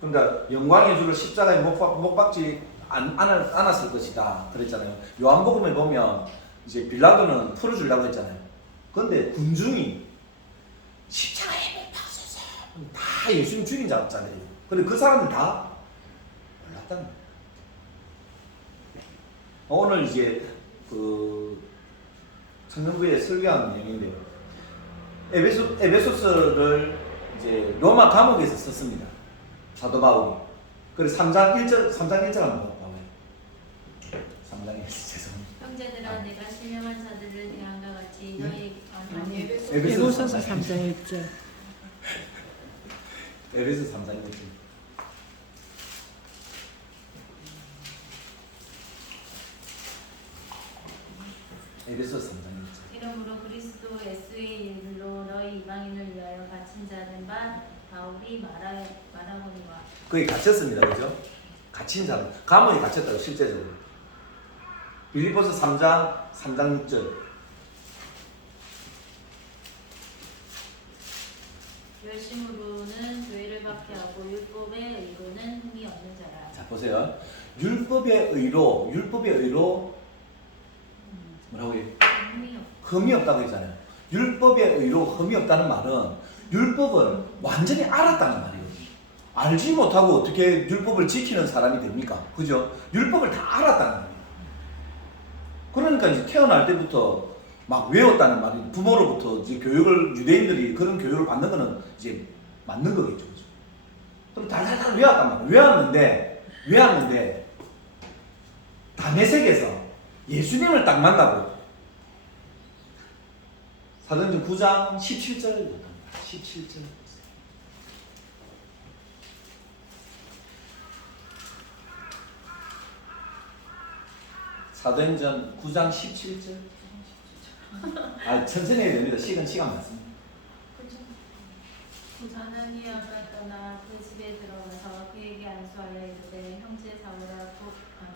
그러니까 영광의 주를 십자가에 못 박지 않았을 것이다 그랬잖아요. 요한복음에 보면 이제 빌라도는 풀어주려고 했잖아요. 그런데 군중이 십자가에 못 박으소서 다 예수님 죽인 자들이에요. 근데 그 사람들 다 몰랐다는 거예요. 오늘 이제 그 청년부에 설교한 내용인데요. 에베소서를 이제 로마 감옥에서 썼습니다. 사도 바울이. 그래서 3장 1절 한번 봐봐요. 3장 1절 죄송합니다. 형제들아 내가 신령한 자들을 대한과 같이 너희 아니 에베소서 3장 1절. 에베소 3장 1절. 에베소서 3장 1절. 이러므로 그리스도 예수의 일로 너희 이방인을 위하여 갇힌 자는 바울이 말하거니와. 거기 갇혔습니다. 그죠? 갇힌 사람. 감옥에 갇혔다고 실제적으로. 빌립보서 3장 6절. 열심으로는 교회를 박해하고 율법의 의로는 흠이 없는 자라. 자 보세요. 율법의 의로 뭐라고요? 흠이 없. 흠이 없다고 했잖아요. 율법의 의로 흠이 없다는 말은 율법을 완전히 알았다는 말이거든요. 알지 못하고 어떻게 율법을 지키는 사람이 됩니까? 그죠? 율법을 다 알았다는 말이에요. 그러니까 이제 태어날 때부터 막 외웠다는 말이 부모로부터 이제 교육을 유대인들이 그런 교육을 받는 거는 이제 맞는 거겠죠. 그죠? 그럼 달달달 외웠단 말이에요. 외웠는데 다메섹에서 예수님을 딱 만나고 사도행전 9장 17절 17절 사도행전 9장 17절 천천히 해야 됩니다. 시간 많습니다. 아나니아가 떠나 그 집에 들어가서 그에게 안수하여 이르되 형제 사울아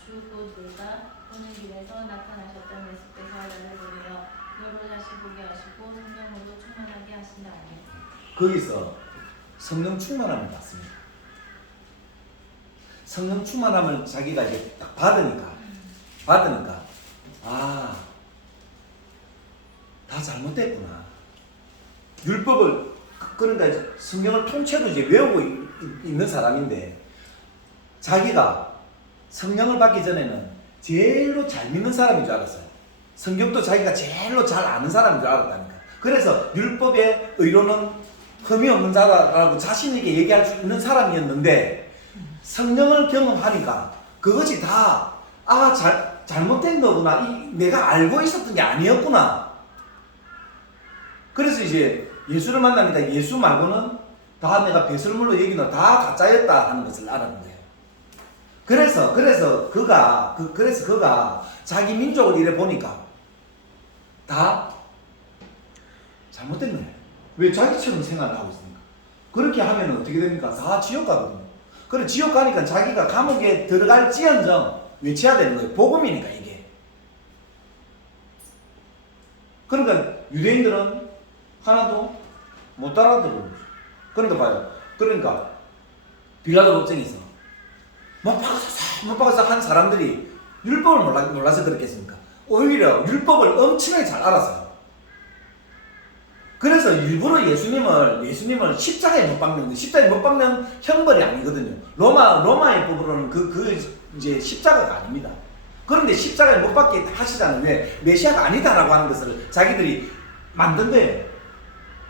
주 너가 오는 길에서 나타나셨던 예수께서 나를 보내어 너로 다시 보게 하시고 성령으로 충만하게 하신다 하니. 거기서 성령 충만함을 받습니다. 성령 충만함을 자기가 이제 딱 받으니까 다 잘못됐구나. 율법을 그러니까 이제 성경을 통째로 이제 외우고 있는 사람인데 자기가 성령을 받기 전에는 제일로 잘 믿는 사람인 줄 알았어요. 성경도 자기가 제일로 잘 아는 사람인 줄 알았다니까. 그래서 율법의 의로는 흠이 없는 자라고 자신 있게 얘기할 수 있는 사람이었는데 성령을 경험하니까 그것이 다 잘못된 거구나. 내가 알고 있었던 게 아니었구나. 그래서 이제 예수를 만나니까 예수 말고는 다 내가 배설물로 얘기는 다 가짜였다 하는 것을 알았는 거예요. 그래서 그가 자기 민족을 이래 보니까 다 잘못된 거예요. 왜 자기처럼 생활을 하고 있습니까? 그렇게 하면 어떻게 됩니까? 다 지옥 가거든요. 그래 지옥 가니까 자기가 감옥에 들어갈지언정 외쳐야 되는 거예요. 복음이니까 이게. 그러니까 유대인들은 하나도 못 알아들어요. 그러니까 봐요. 그러니까 빌라도 법정에서 못 박아서 한 사람들이 율법을 몰라서 그렇겠습니까? 오히려 율법을 엄청나게 잘 알았어요. 그래서 일부러 예수님을 십자가에 못 박는 형벌이 아니거든요. 로마의 법으로는 이제 십자가가 아닙니다. 그런데 십자가에 못 박게 하시잖아요. 왜? 메시아가 아니다라고 하는 것을 자기들이 만든 거예요.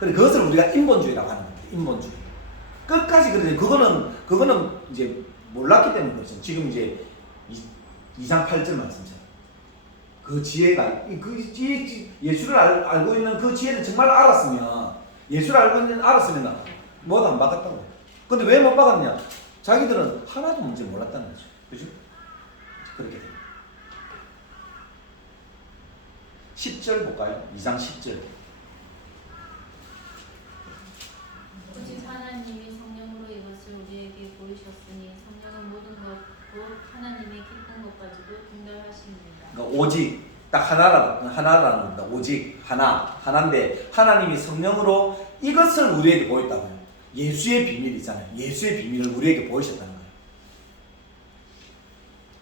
그래 그것을 우리가 인본주의라고 하는 겁니다. 인본주의. 끝까지 그러죠. 그거는 이제 몰랐기 때문에 그렇죠. 지금 이제 2장 8절 말씀처럼 그 지혜가 예수를 알고 있는 그 지혜를 정말 알았으면 뭐도 안 박았다고. 근데 왜 못 박았냐? 자기들은 하나도 문제 몰랐다는 거죠. 그죠? 그렇게 됩니다. 10절 볼까요? 2장 10절. 오직 하나님이 성령으로 이것을 우리에게 보이셨으니 성령은 모든 것도 하나님의 기쁜 것까지도 분별하십니다. 그러니까 오직 딱 하나라는 겁니다. 오직 하나인데 하나님이 성령으로 이것을 우리에게 보였다고요. 예수의 비밀 있잖아요. 예수의 비밀을 우리에게 보이셨다는 거예요.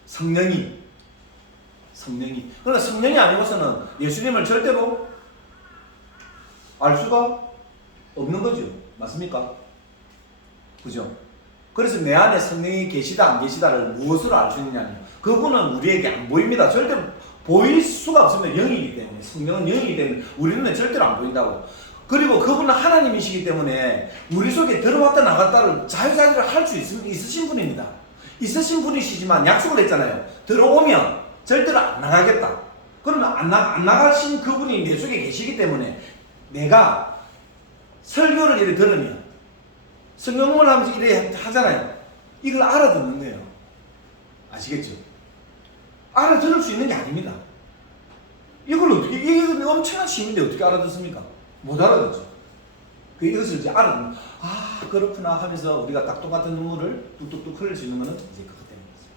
성령이 그러니까 성령이 아니고서는 예수님을 절대로 알 수가 없는 거죠. 맞습니까? 그죠? 그래서 내 안에 성령이 계시다 안 계시다를 무엇으로 알 수 있느냐면 그분은 우리에게 안 보입니다. 절대로 보일 수가 없으면 영이기 때문에 성령은 영이기 때문에 우리는 절대로 안 보인다고. 그리고 그분은 하나님이시기 때문에 우리 속에 들어왔다 나갔다를 자유자재로 할 수 있으신 분입니다. 있으신 분이시지만 약속을 했잖아요. 들어오면 절대로 안 나가겠다. 그러면 안 나가신 그분이 내 속에 계시기 때문에 내가 설교를 이렇게 들으면 성경을 하면서 이렇게 하잖아요. 이걸 알아듣는 거예요. 아시겠죠? 알아들을 수 있는 게 아닙니다. 이걸 어떻게 시민인데 어떻게 알아듣습니까? 못 알아듣죠. 이것을 이제 알아듣는, 아, 그렇구나 하면서 우리가 딱 똑같은 눈물을 뚝뚝뚝 흘릴 수 있는 것은 이제 그것 때문이죠.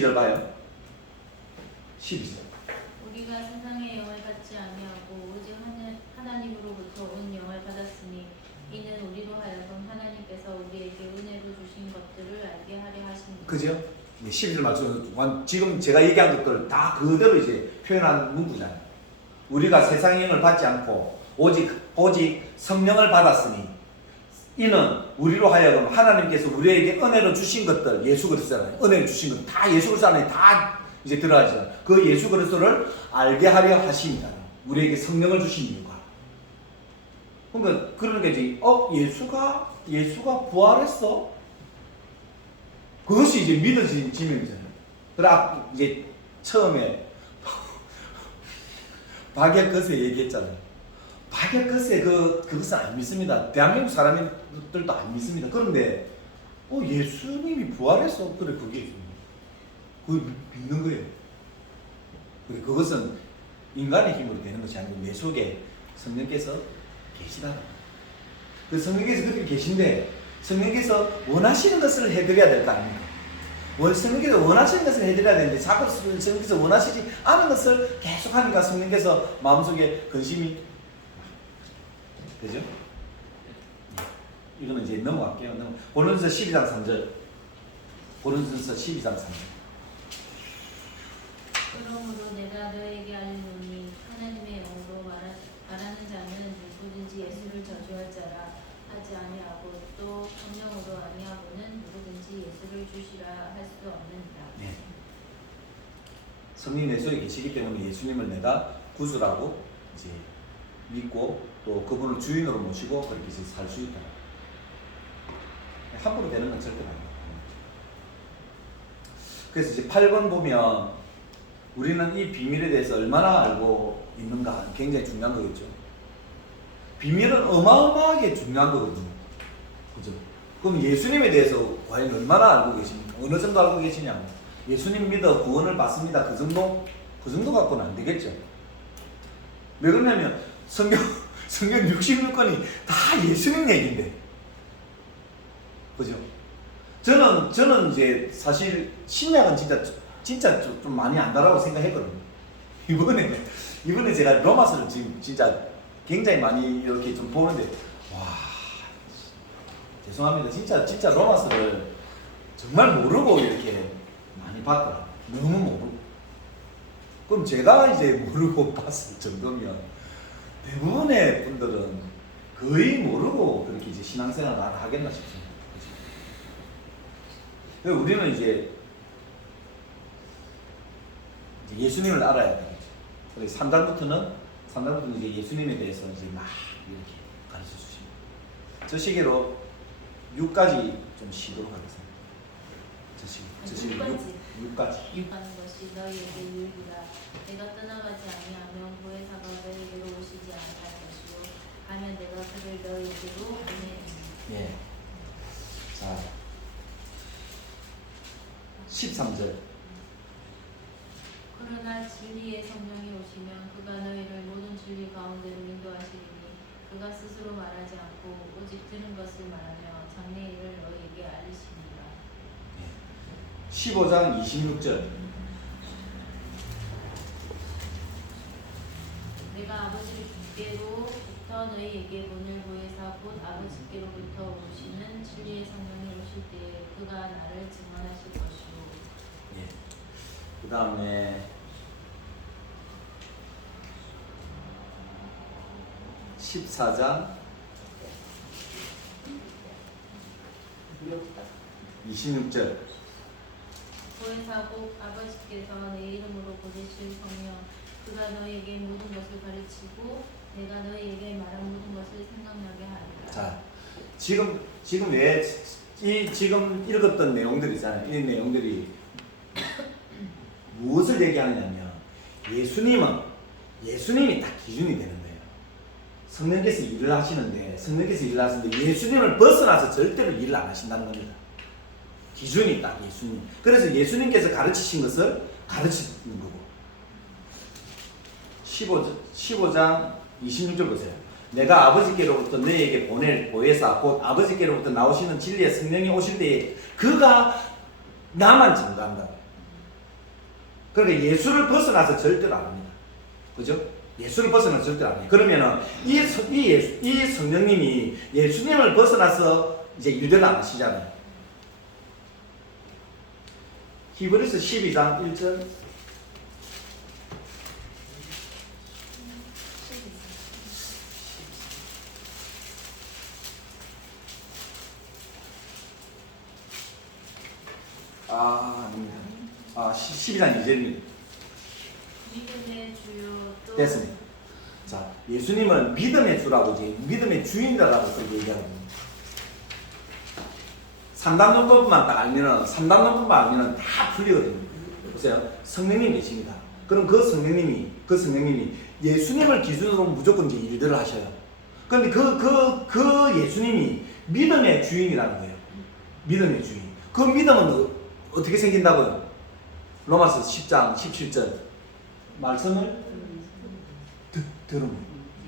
12절 봐요. 12절. 우리가 세상의 영을 받지 아니하고 오직 하나님으로부터 온 영을 받았으니 이는 우리로 하여금 하나님께서 우리에게 은혜로 주신 것들을 알게 하려 하십니다. 그죠? 12절 말씀, 지금 제가 얘기한 것들을 다 그대로 이제 표현한 문구잖아요. 우리가 세상의 영을 받지 않고 오직 성령을 받았으니 이는 우리로 하여금 하나님께서 우리에게 은혜로 주신 것들, 예수 그리스도잖아요. 은혜를 주신 것들 다 예수 그리스도 안에 다 이제 들어가죠. 그 예수 그리스도를 알게 하려 하십니다. 우리에게 성령을 주신 이유가. 그러니까 이제 예수가 부활했어? 그것이 이제 믿어진 지명이잖아요. 그래 이제 처음에 박약것에 얘기했잖아요. 박약것에 그것은 안 믿습니다. 대한민국 사람들도 안 믿습니다. 그런데 예수님이 부활했어? 그래 그게 믿는 거예요. 그래 그것은 인간의 힘으로 되는 것이 아니고 내 속에 성령께서 계시다. 그 성령께서 그렇게 계신데 성령께서 원하시는 것을 해드려야 될 거 아닙니까? 성령께서 원하시는 것을 해드려야 되는데 자꾸 성령께서 원하시지 않은 것을 계속하니까 성령께서 마음속에 근심이, 그죠? 이거는 이제 넘어갈게요. 고린도서 12장 3절. 고린도서 12장 3절. 그러므로 내가 너에게 알리노니 하나님의 영으로 말하는 자는 누구든지 예수를 저주할 자라 하지 아니하고 또 성령으로 아니하고는 누구든지 예수를 주시라 할 수 없느니라. 네. 성령 내 속에 계시기 때문에 예수님을 내가 구주라고 이제 믿고 또 그분을 주인으로 모시고 그렇게 살 수 있다. 함부로 되는 건 절대 아니에요. 그래서 이제 8번 보면 우리는 이 비밀에 대해서 얼마나 알고 있는가 굉장히 중요한 거겠죠. 비밀은 어마어마하게 중요한 거거든요. 그죠? 그럼 예수님에 대해서 과연 얼마나 알고 계십니까? 어느 정도 알고 계시냐고. 예수님 믿어 구원을 받습니다. 그 정도 갖고는 안 되겠죠. 왜 그러냐면 성경 66권이 다 예수님 얘기인데. 그죠? 저는 이제 사실 신약은 진짜 좀 많이 안다라고 생각했거든요. 이번에 제가 로마서를 지금 진짜 굉장히 많이 이렇게 좀 보는데, 와, 죄송합니다. 진짜 로마서를 정말 모르고 이렇게 많이 봤더라. 너무 모르고. 그럼 제가 이제 모르고 봤을 정도면 대부분의 분들은 거의 모르고 그렇게 이제 신앙생활을 하겠나 싶습니다. 그래서 우리는 이제 예수님을 알아야 되겠죠. 그래서 3장부터는 이제 예수님에 대해서 이제 막 이렇게 가르쳐 주십니다. 저 시계로 6까지 좀 쉬도록 하겠습니다. 저 시계 6까지. 하는 것이 너희에게 유익이라. 내가 떠나가지 아니하면 보혜사가 너희에게로 오시지 않을 것이요 가면 내가 그를 너희에게로 보내리니. 예. 자, 13절. 그러나 진리의 성령이 오시면 그가 너희를 모든 진리 가운데로 인도하시리니 그가 스스로 말하지 않고 오직 들은 것을 말하며 장래일을 너희에게 알리시니라. 15장 26절. 내가 아버지께로부터 너희에게 보낼 보혜사 곧 아버지께로부터 오시는 진리의 성령이 오실 때에 그가 나를 증언하실 것이요. 예. 그 다음에 14장 26절. 보혜사 곧 아버지께서 내 이름으로 보내실 성령 그가 너희에게 모든 것을 가르치고 내가 너희에게 말한 모든 것을 생각나게 하리라. 자, 지금 지금 읽었던 내용들 있잖아요. 이 내용들이 무엇을 얘기하느냐면 예수님이 딱 기준이 되는 거예요. 성령께서 일을 하시는데 예수님을 벗어나서 절대로 일을 안 하신다는 겁니다. 기준이 딱 예수님. 그래서 예수님께서 가르치신 것을 가르치는 거고. 15장 26절 보세요. 내가 아버지께로부터 너희에게 보낼 보혜사 곧 아버지께로부터 나오시는 진리의 성령이 오실 때에 그가 나만 증거한다. 그러니까 예수를 벗어나서 절대로 안 합니다. 그죠? 예수를 벗어나서 절대로 안 해요. 그러면은 이 성령님이 예수님을 벗어나서 이제 일들을 안 하시잖아요. 히브리서 12장 1절. 아닙니다. 12장 2절입니다. 믿음의 주요 또 됐습니다. 자, 예수님은 믿음의 주라고 이제 믿음의 주인이라고 얘기하거든요. 3단원법만 딱 알면은 3단원법만 알면은 다 풀리거든요. 보세요. 성령님이 계십니다. 그럼 그 성령님이 예수님을 기준으로 무조건 이제 일들을 하셔요. 그런데 그 예수님이 믿음의 주인이라는 거예요. 믿음의 주인. 그 믿음은 어떻게 생긴다고요? 로마서 10장 17절 말씀을 들으면,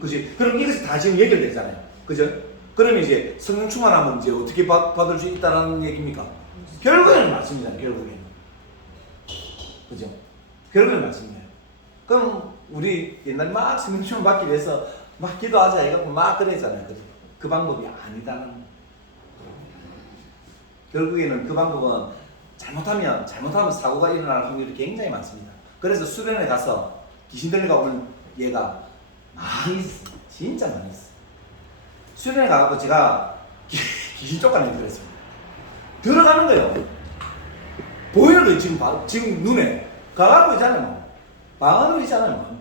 그지? 그럼 이것이 다 지금 연결되잖아요. 그죠? 그러면 이제 성령 충만하면 이제 어떻게 받을 수 있다는 얘기입니까? 결국에는 말씀이잖아요. 결국에는. 그죠? 결국에는 말씀이에요. 그럼 우리 옛날에 막 성령 충만 받기 위해서 막 기도하자 해갖고 막 그랬잖아요. 그죠? 그 방법이 아니다는 거예요. 결국에는 그 방법은 잘못하면 사고가 일어날 확률이 굉장히 많습니다. 그래서 수련회 가서 귀신 들려가 오는 예가 많이 있어요. 진짜 많이 있어요. 수련회 가고 제가 귀신 쫓아내기 그랬습니다. 들어가는 거예요. 보이는 거예요. 지금 눈에 가갖고 있잖아요. 방 안으로 있잖아요.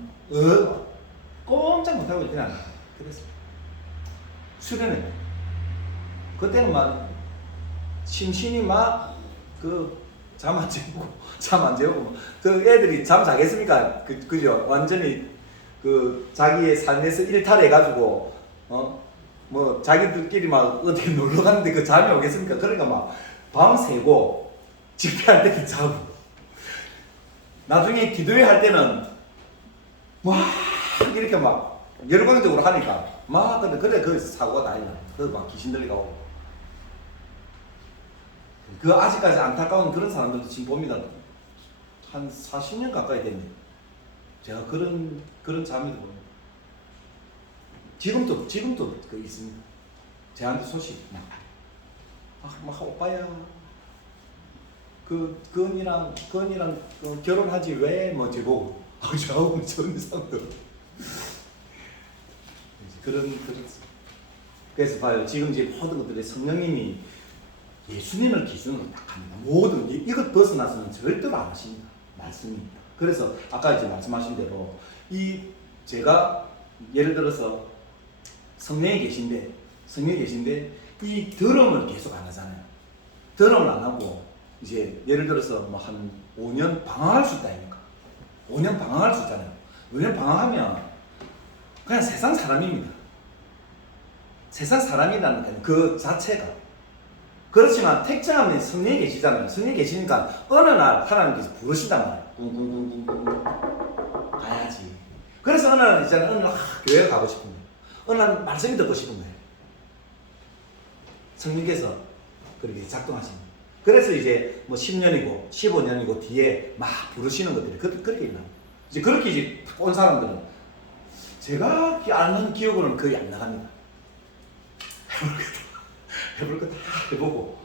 꼼짝 못하고 그냥 그랬어요. 수련회 그때는 막 심신이 막 잠 안 재우고 그 애들이 잠 자겠습니까? 그죠? 완전히 자기의 삶에서 일탈해가지고 뭐 자기들끼리 막 어떻게 놀러 가는데 그 잠이 오겠습니까? 그러니까 막 밤새고 집회할 때는 자고 나중에 기도회 할 때는 막 이렇게 막 열광적으로 하니까 막 그래 거기서 사고가 다 있나? 막 귀신 들리고 아직까지 안타까운 그런 사람들도 지금 봅니다. 한 40년 가까이 됐네요. 제가 그런 잠이도 봅니다. 지금도 있습니다. 제한테 소식 막 오빠야 그언니랑 결혼하지 왜 뭐 제보고 저하고 전 사람들 그런 그래서 봐요. 지금 이제 모든 것들이 성령님이 예수님을 기준으로 딱 합니다. 모든 이것 벗어나서는 절대로 안 하십니다. 말씀입니다. 그래서 아까 이제 말씀하신 대로 제가 예를 들어서 성령이 계신데 이 들음을 계속 안 하잖아요. 들음을 안 하고 이제 예를 들어서 뭐 한 5년 방황할 수 있다 아닙니까? 5년 방황할 수 있잖아요. 5년 방황하면 그냥 세상 사람입니다. 세상 사람이라는 게 그 자체가. 그렇지만 택정하면 성령이 계시잖아요. 성령이 계시니까 어느 날 하나님께서 부르신단 말이에요. 꿍꿍꿍꿍꿍 가야지. 그래서 어느 날 있잖아요. 어느 날 교회 가고 싶은 거예요. 어느 날 말씀이 듣고 싶은 거예요. 성령께서 그렇게 작동하십니다. 그래서 이제 뭐 10년이고 15년이고 뒤에 막 부르시는 것들이 그렇게 일어나요. 이제 그렇게 이제 온 사람들은 제가 아는 기억으로는 거의 안 나갑니다. 해볼 거 다 해보고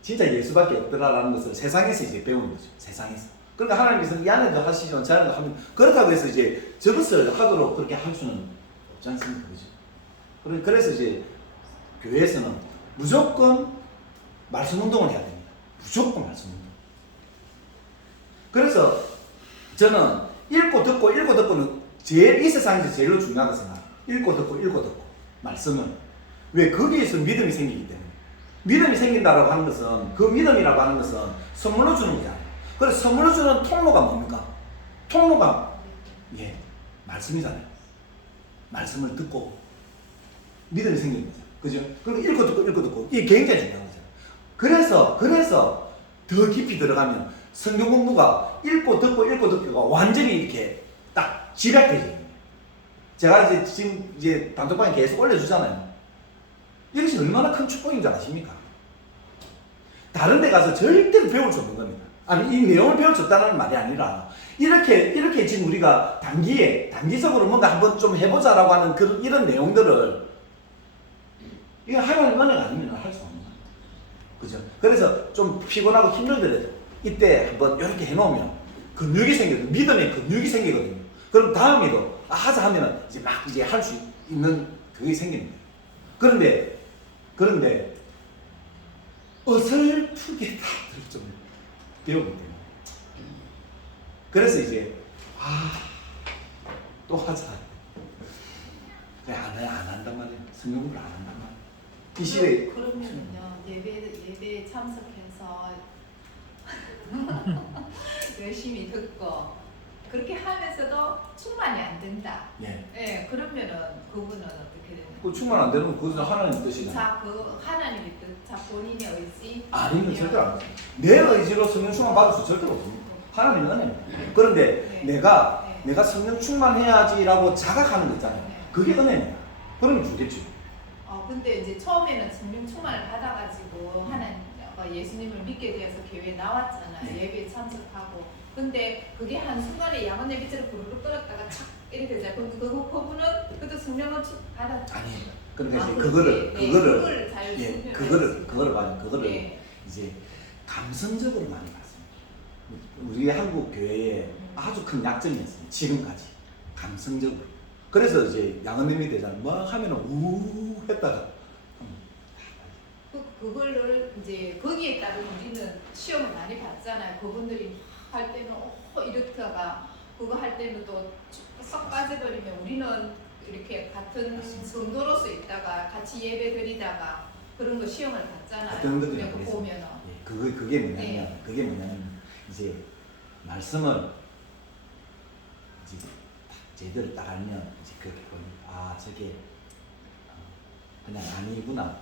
진짜 예수밖에 없더라라는 것을 세상에서 이제 배우는 거죠. 세상에서. 그러니까 하나님께서 이 안에도 하시지만 저 안에도 하면 그렇다고 해서 이제 저것을 하도록 그렇게 할 수는 없지 않습니까? 그죠? 그래서 이제 교회에서는 무조건 말씀 운동을 해야 됩니다. 무조건 말씀 운동. 그래서 저는 읽고 듣고는 제일 이 세상에서 제일 중요하다고 생각합니다. 읽고 듣고 말씀은 왜 거기에서 믿음이 생기기 때문에. 믿음이 생긴다라고 하는 것은 그 믿음이라고 하는 것은 선물로 주는 거잖아요. 그래서 선물로 주는 통로가 뭡니까? 통로가 말씀이잖아요. 말씀을 듣고 믿음이 생기는 거죠. 그죠? 그리고 읽고 듣고 이게 굉장히 중요한 거죠. 그래서 더 깊이 들어가면 성경 공부가 읽고 듣고가 완전히 이렇게 딱 집약되죠. 제가 지금 단톡방에 계속 올려주잖아요. 이것이 얼마나 큰 축복인 줄 아십니까? 다른 데 가서 절대로 배울 수 없는 겁니다. 아니, 이 내용을 배울 수 없다는 말이 아니라, 이렇게 지금 우리가 단기적으로 뭔가 한번 좀 해보자라고 하는 이런 내용들을, 이거 하나님 은혜가 아니면 할 수 없는 거예요. 그죠? 그래서 좀 피곤하고 힘들더라도, 이때 한번 이렇게 해놓으면, 근육이 생겨요. 믿음의 근육이 생기거든요. 그럼 다음에도 하자 하면은 이제 할 수 있는 그게 생기는 거예요. 그런데 어설프게 다들 좀 배우기 때문에. 그래서 이제 또 하자. 왜 안 한단 말이에요. 성경 공부를 안 한단 말이에요. 이 시대에. 그러면요 예배 참석해서 열심히 듣고 그렇게 하면서도 충만이 안 된다. 예. 예, 그러면은 그분은 어떻게 되나요? 그 충만 안 되는 건 그것은 하나님 뜻이잖아요. 자, 그 하나님의 뜻, 자 본인의 의지. 아니면 절대 안 돼요. 내 의지로 성령 충만 받을 수 절대 없습니다. 하나님은 은혜입니다. 그런데 네. 내가 성령 충만해야지라고 자각하는 거 있잖아요. 네. 그게 은혜입니다. 그러면 주겠지. 근데 이제 처음에는 성령 충만을 받아가지고 하나님 예수님을 믿게 되어서 교회에 나왔잖아요. 네. 예배에 참석하고. 근데 그게 한순간에 양은 예비처럼 부르르 끓었다가 착 이렇게 되잖아요. 근데 그분은 그래도 성령을 받았죠. 아니, 그러니까 이제 그거를 그거를 잘 예, 설명해야지. 그거를 네. 이제 감성적으로 많이 봤습니다. 우리 한국 교회에 아주 큰 약점이었어요. 지금까지 감성적으로. 그래서 이제 양은님이 되잖아요. 뭐 하면은 우 했다가 그거를 이제 거기에 따른 우리는 시험을 많이 봤잖아요. 그분들이 할 때는 이렇다가 그거 할 때는 또 썩 빠져버리면 우리는 이렇게 같은 성도로서 있다가 같이 예배 드리다가 그런 거 시험을 봤잖아요. 어떤 것들이 그거 그래서. 보면은 예, 그게 뭐냐면 그게 뭐냐면 이제 말씀을 이제 제대로 딱 알면 이제 그렇게 보니 저게 그냥 아니구나,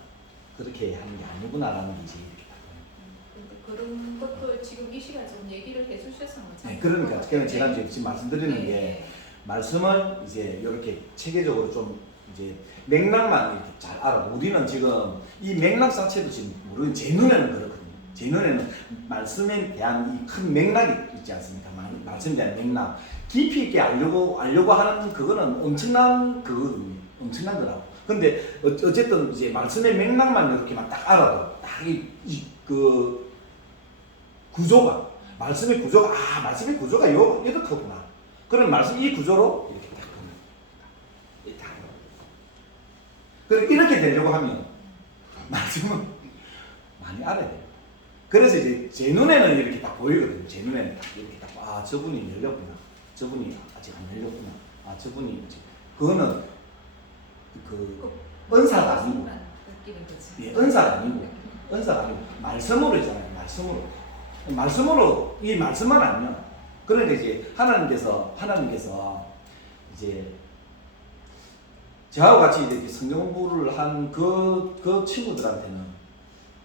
그렇게 하는 게 아니구나라는 게 이제 이렇게 딱 보니. 그런 것도 지금 이 시간 좀 얘기를 해주셨으면 참. 네, 그러니까 제가 이제 지금 말씀드리는 게 네. 말씀을 이제 이렇게 체계적으로 좀 이제 맥락만 이렇게 잘 알아. 우리는 지금 이 맥락 자체도 지금 모르는, 제 눈에는 그렇거든요. 제 눈에는 말씀에 대한 이 큰 맥락이 있지 않습니까? 말씀에 대한 맥락 깊이 있게 알려고 하는 그거는 엄청난 그거거든요. 엄청난 거라고. 근데 어쨌든 이제 말씀의 맥락만 이렇게만 딱 알아도 딱 그 구조가 말씀의 구조가 이렇구나. 그럼 말씀 이 구조로 이렇게 딱 보면 이렇게 딱. 그럼 이렇게 되려고 하면 말씀은 많이 알아야 돼요. 그래서 이제 제 눈에는 이렇게 딱 보이거든요. 제 눈에는 딱 이렇게 딱 저분이 열렸구나. 저분이 아직 안 열렸구나. 저분이 그거는 그 은사가 아니고. 느끼는 거지. 예, 은사가 아니고 말씀으로 있잖아요. 말씀으로 이 말씀만 아니면, 그런데 이제 하나님께서 이제 저하고 같이 이제 성경 공부를 한 그 친구들한테는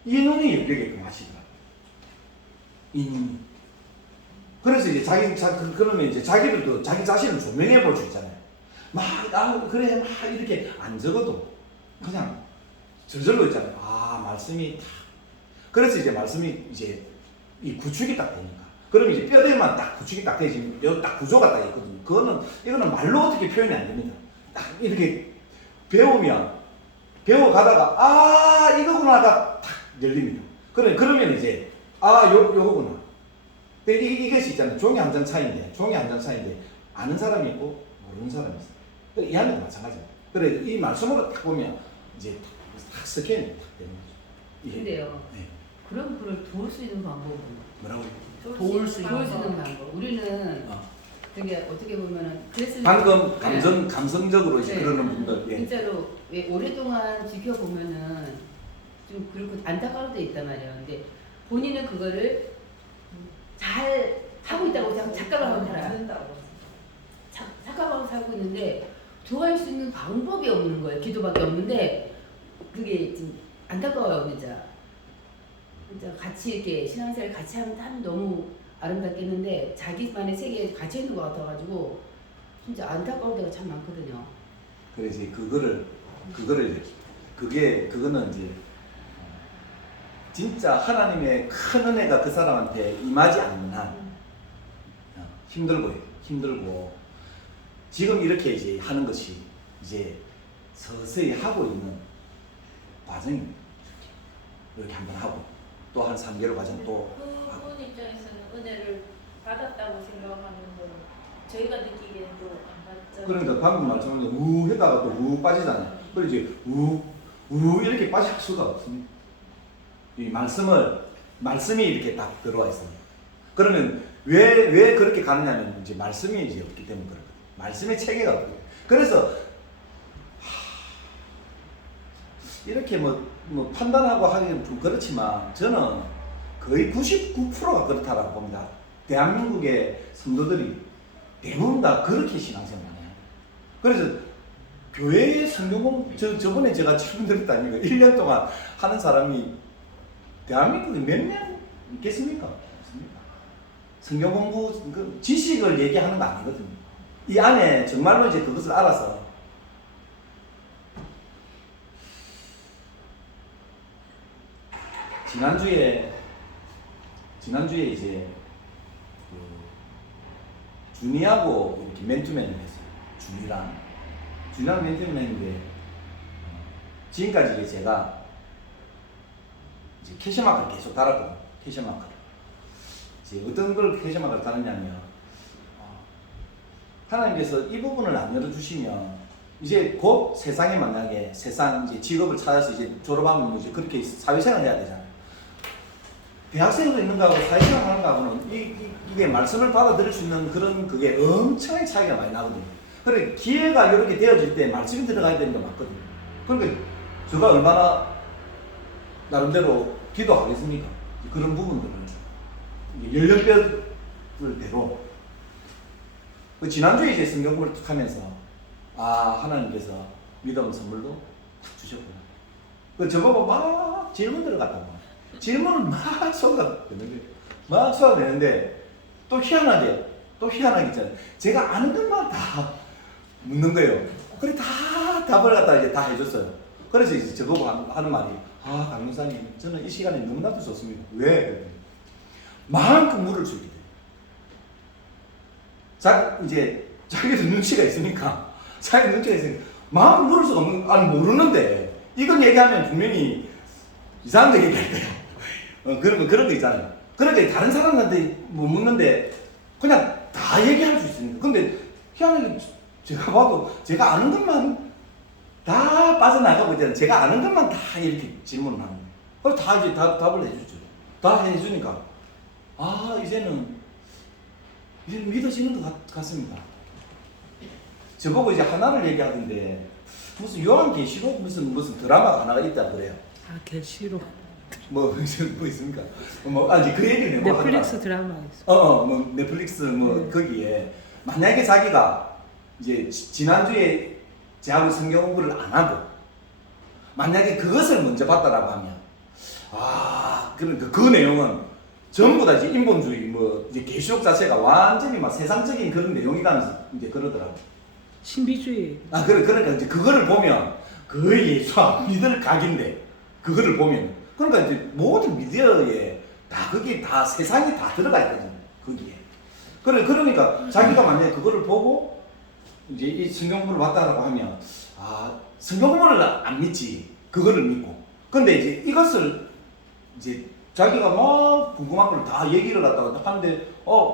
이 눈이 열리게끔 하시더라고요. 이 눈이. 그래서 이제 그러면 이제 자기들도 자기 자신을 조명해 볼 수 있잖아요. 그래 막 이렇게 안 적어도 그냥 저절로 있잖아요. 말씀이 딱. 그래서 이제 말씀이 이제 이 구축이 딱 되니까. 그럼 이제 뼈대만 딱 구축이 딱 되지. 여기 딱 구조가 딱 있거든요. 이거는 말로 어떻게 표현이 안 됩니다. 딱 이렇게 배워가다가 이거구나가 딱 열립니다. 그러면 이제 요거구나. 근데 이것이 있잖아요. 종이 한 장 차이인데 아는 사람이 있고 모르는 사람이 있어요. 이 안에도 마찬가지입니다. 그래 이 말씀으로 딱 보면 이제 딱 스캔이 딱 되는 거죠. 근데요. 네. 그런 분을 도울 수 있는 방법은 뭐라고? 도울 수 있는 방법. 우리는 되게 어떻게 보면은 그랬을 방금 때 감성적으로 이제 네. 그러는 분들. 예. 진짜로 왜 오랫동안 지켜보면은 좀 그렇고 안타까울 때 있단 말이에요. 근데 본인은 그거를 잘 하고 있다고 착각을 하고 살아요. 착각하고 살고 있는데 도와줄 수 있는 방법이 없는 거예요. 기도밖에 없는데 그게 좀 안타까워요, 진짜. 같이 이렇게 신앙생활 같이 하면 참 너무 아름답겠는데 자기만의 세계에 갇혀 있는 것 같아가지고 진짜 안타까울 때가 참 많거든요. 그래서 이제 그거는 이제 진짜 하나님의 큰 은혜가 그 사람한테 임하지 않는 한 힘들고 지금 이렇게 이제 하는 것이 이제 서서히 하고 있는 과정입니다. 이렇게 한번 하고 또 한 3개월 과정 또 하고. 그분 입장에서는 은혜를 받았다고 생각하는 건 저희가 느끼기에는 또 안 받죠. 그러니까 방금 말씀한 대로 우 했다가 또 우 빠지잖아요. 그리고 이제 우 이렇게 빠질 수가 없습니다. 이 말씀이 이렇게 딱 들어와 있습니다. 그러면 왜 그렇게 가느냐면 이제 말씀이 이제 없기 때문에 그렇거든요. 말씀의 체계가 없거든요. 그래서 이렇게 뭐 판단하고 하기는 좀 그렇지만 저는 거의 99%가 그렇다라고 봅니다. 대한민국의 성도들이 대부분 다 그렇게 신앙생활 해요. 그래서 교회의 성경공 저번에 제가 질문드렸다니까 1년 동안 하는 사람이 대한민국에 몇 명 있겠습니까? 없습니다. 성경 공부 그 지식을 얘기하는 거 아니거든요. 이 안에 정말로 이제 그것을 알아서 지난주에 이제 그 준이하고 이렇게 맨투맨을 했어요. 준이랑 맨투맨을 했는데 지금까지 이제 제가 이제 캐셔마크를 계속 달았거든요. 캐셔마크를. 이제 어떤 걸 캐셔마크를 달았냐면 하나님께서 이 부분을 안 열어주시면 이제 곧 세상에 만약에 세상 이제 직업을 찾아서 이제 졸업하면 뭐 이제 그렇게 사회생활 해야 되잖아요. 대학생으로 있는 거하고 사회생활 하는 거하고는 이게 말씀을 받아들일 수 있는 그런 그게 엄청난 차이가 많이 나거든요. 그래 기회가 이렇게 되어질 때 말씀이 들어가야 되는 게 맞거든요. 그러니까 제가 얼마나 나름대로 기도하겠습니까? 그런 부분들을 연령별을 대로 지난주에 이제 성경 공부를 툭 하면서 하나님께서 믿음 선물도 탁 주셨구나. 그 저보고 막 질문들을 갖다가 질문을 막 쏟아내는데 또 희한하게 있잖아요. 제가 아는 것만 다 묻는 거예요. 그래 다 답을 갖다 이제 다 해줬어요. 그래서 이제 저보고 하는 말이 강민사님 저는 이 시간에 너무나도 좋습니다. 왜? 마음껏 물을 수 있기 때문에. 이제 자기도 눈치가 있으니까 마음 물을 수가 없는 모르는데 이건 얘기하면 분명히 이상한 거 얘기할 거예요. 그런 거 있잖아요. 그러니까 다른 사람한테 못 묻는데 그냥 다 얘기할 수 있으니까. 근데 희한하게 제가 봐도 제가 아는 것만 다 빠져나가고 있잖아요. 제가 아는 것만 다 이렇게 질문을 하는 거예요. 그래서 다 이제 답을 해주죠. 다 해주니까 이제는 믿어지는 것 같습니다. 저보고 이제 하나를 얘기하던데 무슨 요한계시록 무슨 드라마가 하나가 있다 그래요. 계시록. 뭐 있습니까? 이제 그 얘기는 넷플릭스 드라마 있어. 뭐 넷플릭스 거기에 만약에 자기가 이제 지난주에 제하고 성경 공부를 안 하고 만약에 그것을 먼저 봤다라고 하면 그러니까 그 내용은 전부 다 이제 인본주의 이제 계시록 자체가 완전히 막 세상적인 그런 내용이라면서 이제 그러더라고. 신비주의. 그러니까 이제 그거를 보면 거의 믿을 각인데 그거를 보면 그러니까 이제 모든 미디어에 다 그게 다 세상이 다 들어가 있거든요. 거기에. 그러니까 자기가 만약에 그거를 보고 이제 이 성경문을 봤다라고 하면 성경문을 안 믿지 그거를 믿고. 근데 이제 이것을 이제 자기가 막 궁금한 걸 다 얘기를 갖다가 하는데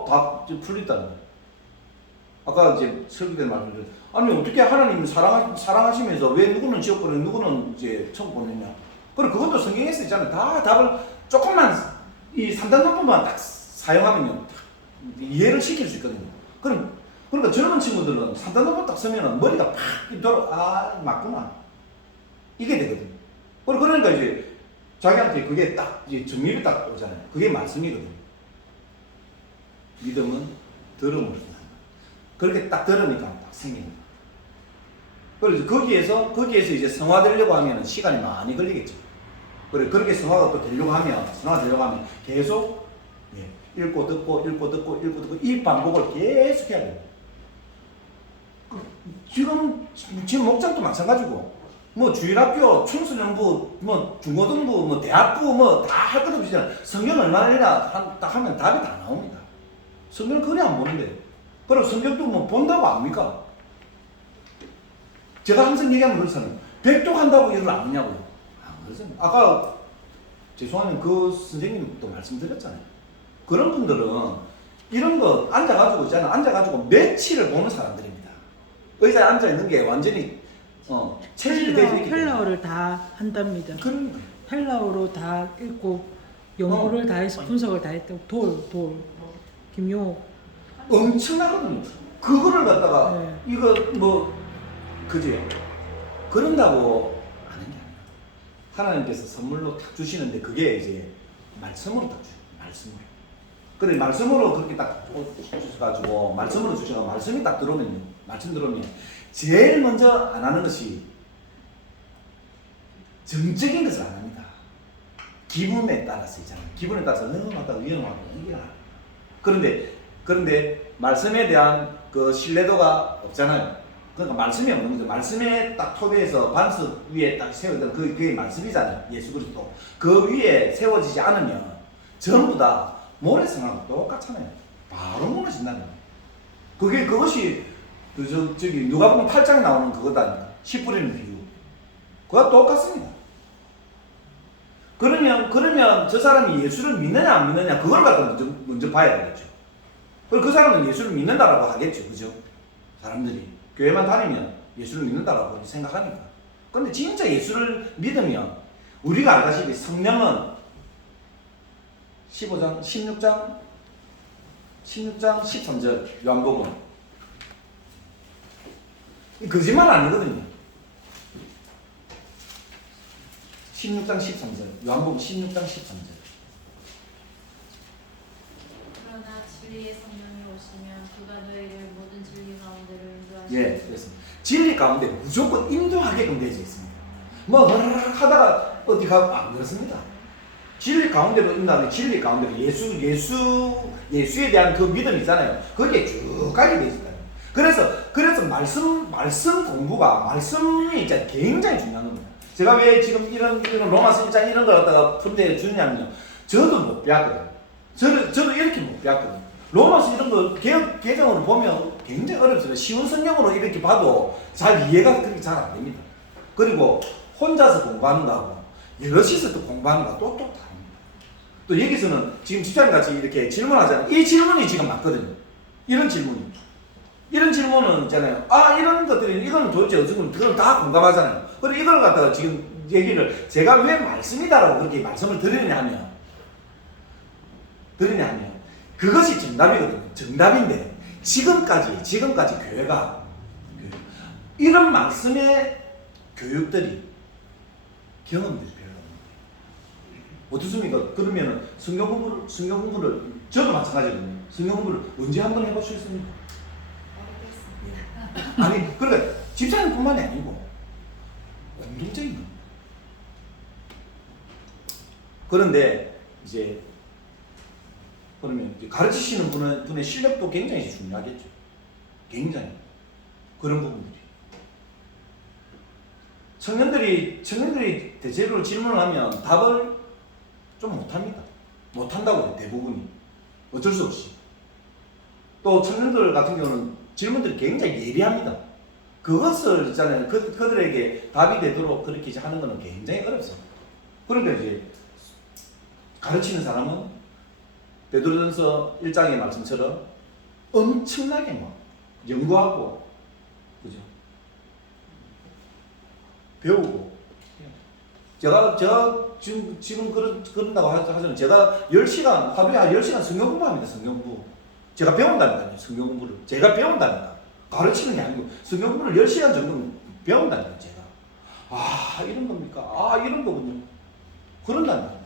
다 풀렸다는 거예요. 아까 이제 설교 때 말씀드린 아니 어떻게 하나님 사랑하시면서 왜 누구는 지옥 보내 누구는 이제 천국 보내냐. 그것도 성경에 써 있잖아요. 다 답을 조금만 이 3단 논법만 딱 사용하면 이해를 시킬 수 있거든요. 그러니까 젊은 친구들은 3단 논법 딱 쓰면 머리가 팍 돌아 맞구나 이게 되거든요. 그러니까 이제 자기한테 그게 딱 이제 정립이 딱 오잖아요. 그게 말씀이거든요. 믿음은 들음으로 산다. 그렇게 딱 들으니까 딱 생깁니다. 그래서 거기에서 이제 성화되려고 하면 시간이 많이 걸리겠죠. 그렇게 성화가 또 되려고 하면 계속 읽고 듣고 이 반복을 계속 해야 돼요. 지금 목장도 마찬가지고 뭐 주일학교, 청소년부, 뭐 중고등부, 뭐 대학부 뭐 다 할 것 없이 성경 얼마나 해라 딱 하면 답이 다 나옵니다. 성경 그리 안 보는데 그럼 성경도 뭐 본다고 압니까? 제가 항상 얘기하는 그렇잖아요. 백독한다고 이걸 안 하냐고요. 안 그러잖아요. 아까 죄송하면 그 선생님도 말씀드렸잖아요. 그런 분들은 이런 거 앉아가지고 있잖아. 앉아가지고 며칠을 보는 사람들입니다. 의자에 앉아있는 게 완전히 체질이 되어 있기 때문에. 헬라어를 다 한답니다. 그러니까. 헬라어로 다 읽고 연구를 다 해서 분석을 다 했다고. 돌. 김용옥. 엄청나거든요. 그거를 갖다가 네. 이거 뭐 그지 그런다고 하는 게 아니라 하나님께서 선물로 딱 주시는데 그게 이제 말씀으로 딱 주요. 말씀으로. 그래 말씀으로 그렇게 딱 주셔가지고 말씀으로 주셔가 말씀이 딱 들어오면 말씀 들어오면 제일 먼저 안 하는 것이 정적인 것을 안 합니다. 기분에 따라서 있잖아요. 기분에 따라서 맞다 위험하고 이게 그런데 말씀에 대한 그 신뢰도가 없잖아요. 그러니까 말씀이 없는 거죠. 말씀에 딱 토대에서 반석 위에 딱 세워진 그게 말씀이잖아요. 예수 그리스도. 그 위에 세워지지 않으면 전부 다 모래성하고 똑같잖아요. 바로 무너진다는 거예요. 그것이 저기 누가 보면 8장에 나오는 그거다니까. 씨 뿌리는 비유. 그거 똑같습니다. 그러면 저 사람이 예수를 믿느냐 안 믿느냐 그걸 갖다 먼저 봐야 되겠죠. 그리고 그 사람은 예수를 믿는다라고 하겠죠. 그죠? 사람들이 교회만 다니면 예수를 믿는다라고 생각하니까. 그런데 진짜 예수를 믿으면 우리가 알다시피 성령은 16장 13절 요한복음 거짓말 아니거든요. 16장 13절 요한복음 16장 13절 그러나 진리의 성령이 오시면 그가 너희를 모든 진리 가운데로 인도하시고 예, 그렇습니다. 진리 가운데 무조건 인도하게끔 되어 있습니다. 뭐 하다가 어디 가고 안 그렇습니다. 진리 가운데로 인도하는 진리 가운데로 예수에 대한 그 믿음 있잖아요. 거기에 쭉 가게 되어 있어요. 그래서 말씀 공부가 말씀이 진짜 굉장히 중요한 겁니다. 제가 왜 지금 이런 로마서 1장 이런 걸 갖다가 푼데 주느냐면요. 저도 못 배웠거든요. 저도 이렇게 못 배웠거든요. 로마서 이런 거 개정으로 보면 굉장히 어렵습니다. 쉬운 성경으로 이렇게 봐도 잘 이해가 그렇게 잘 안 됩니다. 그리고 혼자서 공부하는 거하고 여럿이서 또 공부하는 거하고 또 다릅니다. 또 여기서는 지금 집사님 같이 이렇게 질문하잖아요. 이 질문이 지금 맞거든요. 이런 질문은 있잖아요. 이런 것들이 이거는 도대체 어떻게 그걸 다 공감하잖아요. 그리고 이걸 갖다가 지금 얘기를 제가 왜 말씀이다라고 그렇게 말씀을 드리느냐 하면 그것이 정답이거든요. 정답인데 지금까지 교회가 이런 말씀의 교육들이 경험들이 별로 없는 거예요. 어떻습니까? 그러면 성경 공부를 저도 마찬가지거든요. 성경 공부를 언제 한번 해보셨습니까? 아니 그러니까 집사님뿐만이 아니고 공동적인 거. 그런데 이제 그러면 이제 가르치시는 분의 실력도 굉장히 중요하겠죠. 굉장히 그런 부분들이. 청년들이 대체로 질문을 하면 답을 좀 못합니다. 못한다고 대부분이. 어쩔 수 없이. 또 청년들 같은 경우는 질문들이 굉장히 예리합니다. 그것을 있잖아요. 그들에게 답이 되도록 그렇게 하는 것은 굉장히 어렵습니다. 그러니까 이제 가르치는 사람은 베드로전서 1장의 말씀처럼 엄청나게 막 연구하고 그죠? 배우고 제가 지금 그런다고 하잖아요. 제가 10시간 하루에 10시간 성경 공부합니다. 성경 공부. 제가 배운다니까요. 성경 공부를. 제가 배운다니까. 가르치는 게 아니고 성경 공부를 10시간 정도 배운다니까요. 제가. 이런 겁니까? 이런 거군요. 그런다니까요.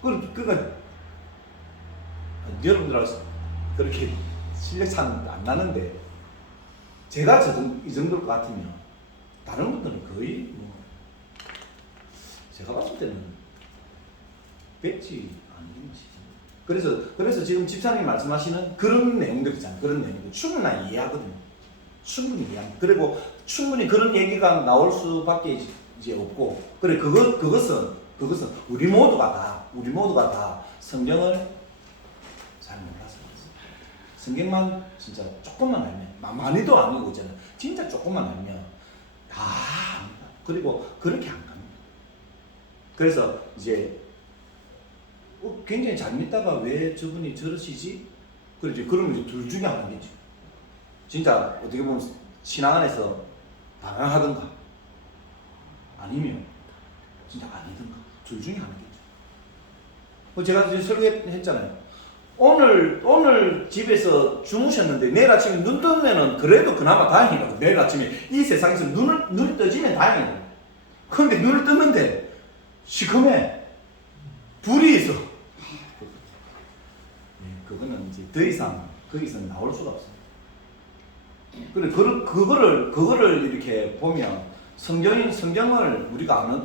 그러니까 여러분들하고 그렇게 실력 차는 안 나는데 제가 이 정도일 것 같으면 다른 분들은 거의 뭐 제가 봤을 때는 뵙지 않는 것이죠. 그래서 지금 집사님이 말씀하시는 그런 내용들 있잖아요. 그런 내용들 충분히 이해하거든요. 충분히 이해합니다. 그리고 충분히 그런 얘기가 나올 수밖에 이제 없고, 그래 그것은 우리 모두가 다 성경을 잘 몰라서 그렇습니다. 성경만 진짜 조금만 알면, 많이도 아니고 있잖아요. 진짜 조금만 알면 다 압니다. 그리고 그렇게 안 갑니다. 그래서 이제 굉장히 잘 믿다가 왜 저분이 저러시지? 그러면 이제 둘 중에 하나겠죠. 진짜 어떻게 보면 신앙 안에서 방황하든가 아니면 진짜 아니든가 둘 중에 하나겠죠. 제가 이제 설교했잖아요. 오늘 집에서 주무셨는데 내일 아침에 눈 뜨면은 그래도 그나마 다행이라고. 내일 아침에 이 세상에서 눈이 떠지면 다행이라고. 그런데 눈을 떴는데 시커매 불이 있어. 그거는 이제 더 이상 거기서 나올 수가 없어요. 그래 그거를 이렇게 보면 성경을 우리가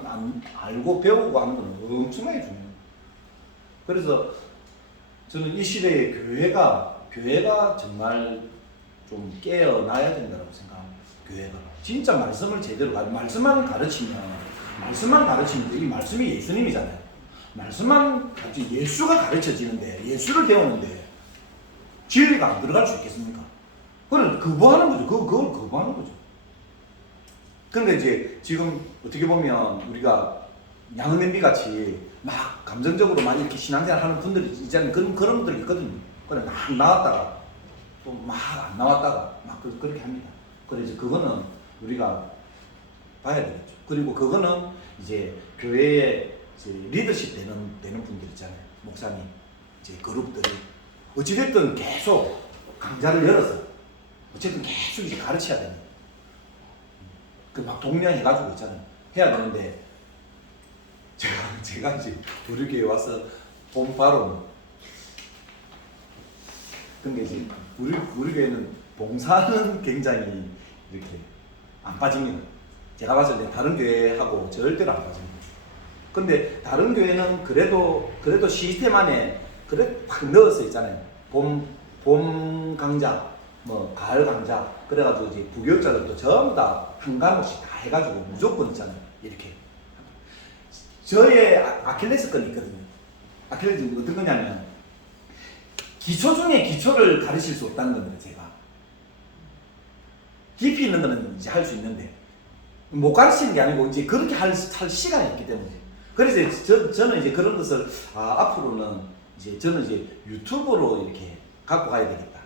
알고 배우고 하는 건 엄청나게 중요해요. 그래서 저는 이 시대의 교회가 정말 좀 깨어나야 된다고 생각합니다. 교회가 진짜 말씀을 제대로 말씀만 가르치면 이 말씀이 예수님이잖아요. 말씀만 예수가 가르쳐지는데 예수를 배우는데 진리가 안 들어갈 수 있겠습니까? 그걸 거부하는 거죠. 그걸 거부하는 거죠. 근데 이제 지금 어떻게 보면 우리가 양은 냄비 같이 막 감정적으로 막 이렇게 신앙생활 하는 분들이 있잖아요. 그런 분들이 있거든요. 그래 막 나왔다가 또 막 안 나왔다가 막 그렇게 합니다. 그래서 그거는 우리가 봐야 되겠죠. 그리고 그거는 이제 교회의 이제 리더십 되는 분들 있잖아요. 목사님, 이제 그룹들이 어찌됐든 계속 강좌를 열어서 어쨌든 계속 이제 가르쳐야 됩니다. 그 막 독려해가지고 있잖아요. 해야 되는데 제가 이제 우리 교회 와서 본 바로 근데 이제 우리 교회는 봉사는 굉장히 이렇게 안 빠집니다. 제가 봤을 때 다른 교회하고 절대로 안 빠집니다. 근데 다른 교회는 그래도 시스템 안에 팍 넣어서 있잖아요. 봄 강좌, 뭐 가을 강좌, 그래가지고 이제 부교육자들도 전부 다 한 과목씩 다 해가지고 무조건 있잖아요. 이렇게. 저의 아킬레스건이 있거든요. 아킬레스건이 어떤 거냐면 기초 중에 기초를 가르칠 수 없다는 겁니다. 제가 깊이 있는 거는 이제 할 수 있는데 못 가르치는 게 아니고 이제 그렇게 할 시간이 없기 때문에. 그래서 저는 이제 그런 것을 앞으로는 이제 저는 이제 유튜브로 이렇게 갖고 가야 되겠다.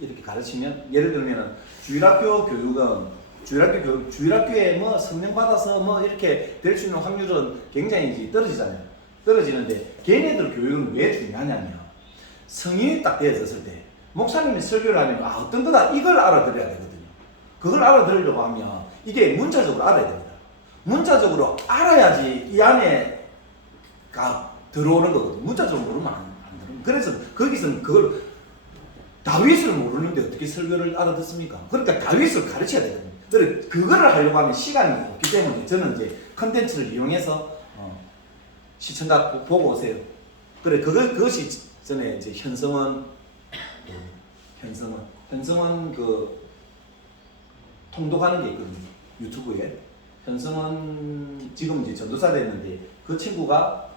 이렇게 가르치면 예를 들면은 주일학교 교육은 주일학교에 뭐 성령 받아서 뭐 이렇게 될 수 있는 확률은 굉장히 이제 떨어지잖아요. 떨어지는데 걔네들 교육은 왜 중요하냐면 성인이 딱 되었을 때 목사님이 설교를 하면 어떤 거다 이걸 알아들어야 되거든요. 그걸 알아들으려고 하면 이게 문자적으로 알아야 됩니다. 문자적으로 알아야지 이 안에가 들어오는 거거든요. 문자적으로 모르면 안 들어오는. 그래서 거기서는 그걸 다윗을 모르는데 어떻게 설교를 알아듣습니까? 그러니까 다윗을 가르쳐야 되거든요. 그거를 하려고 하면 시간이 없기 때문에 저는 이제 컨텐츠를 이용해서 시청자 보고 오세요. 그것이 전에 이제 현성원 그 통독하는 게 있거든요. 유튜브에 현성원 지금 이제 전도사 됐는데 그 친구가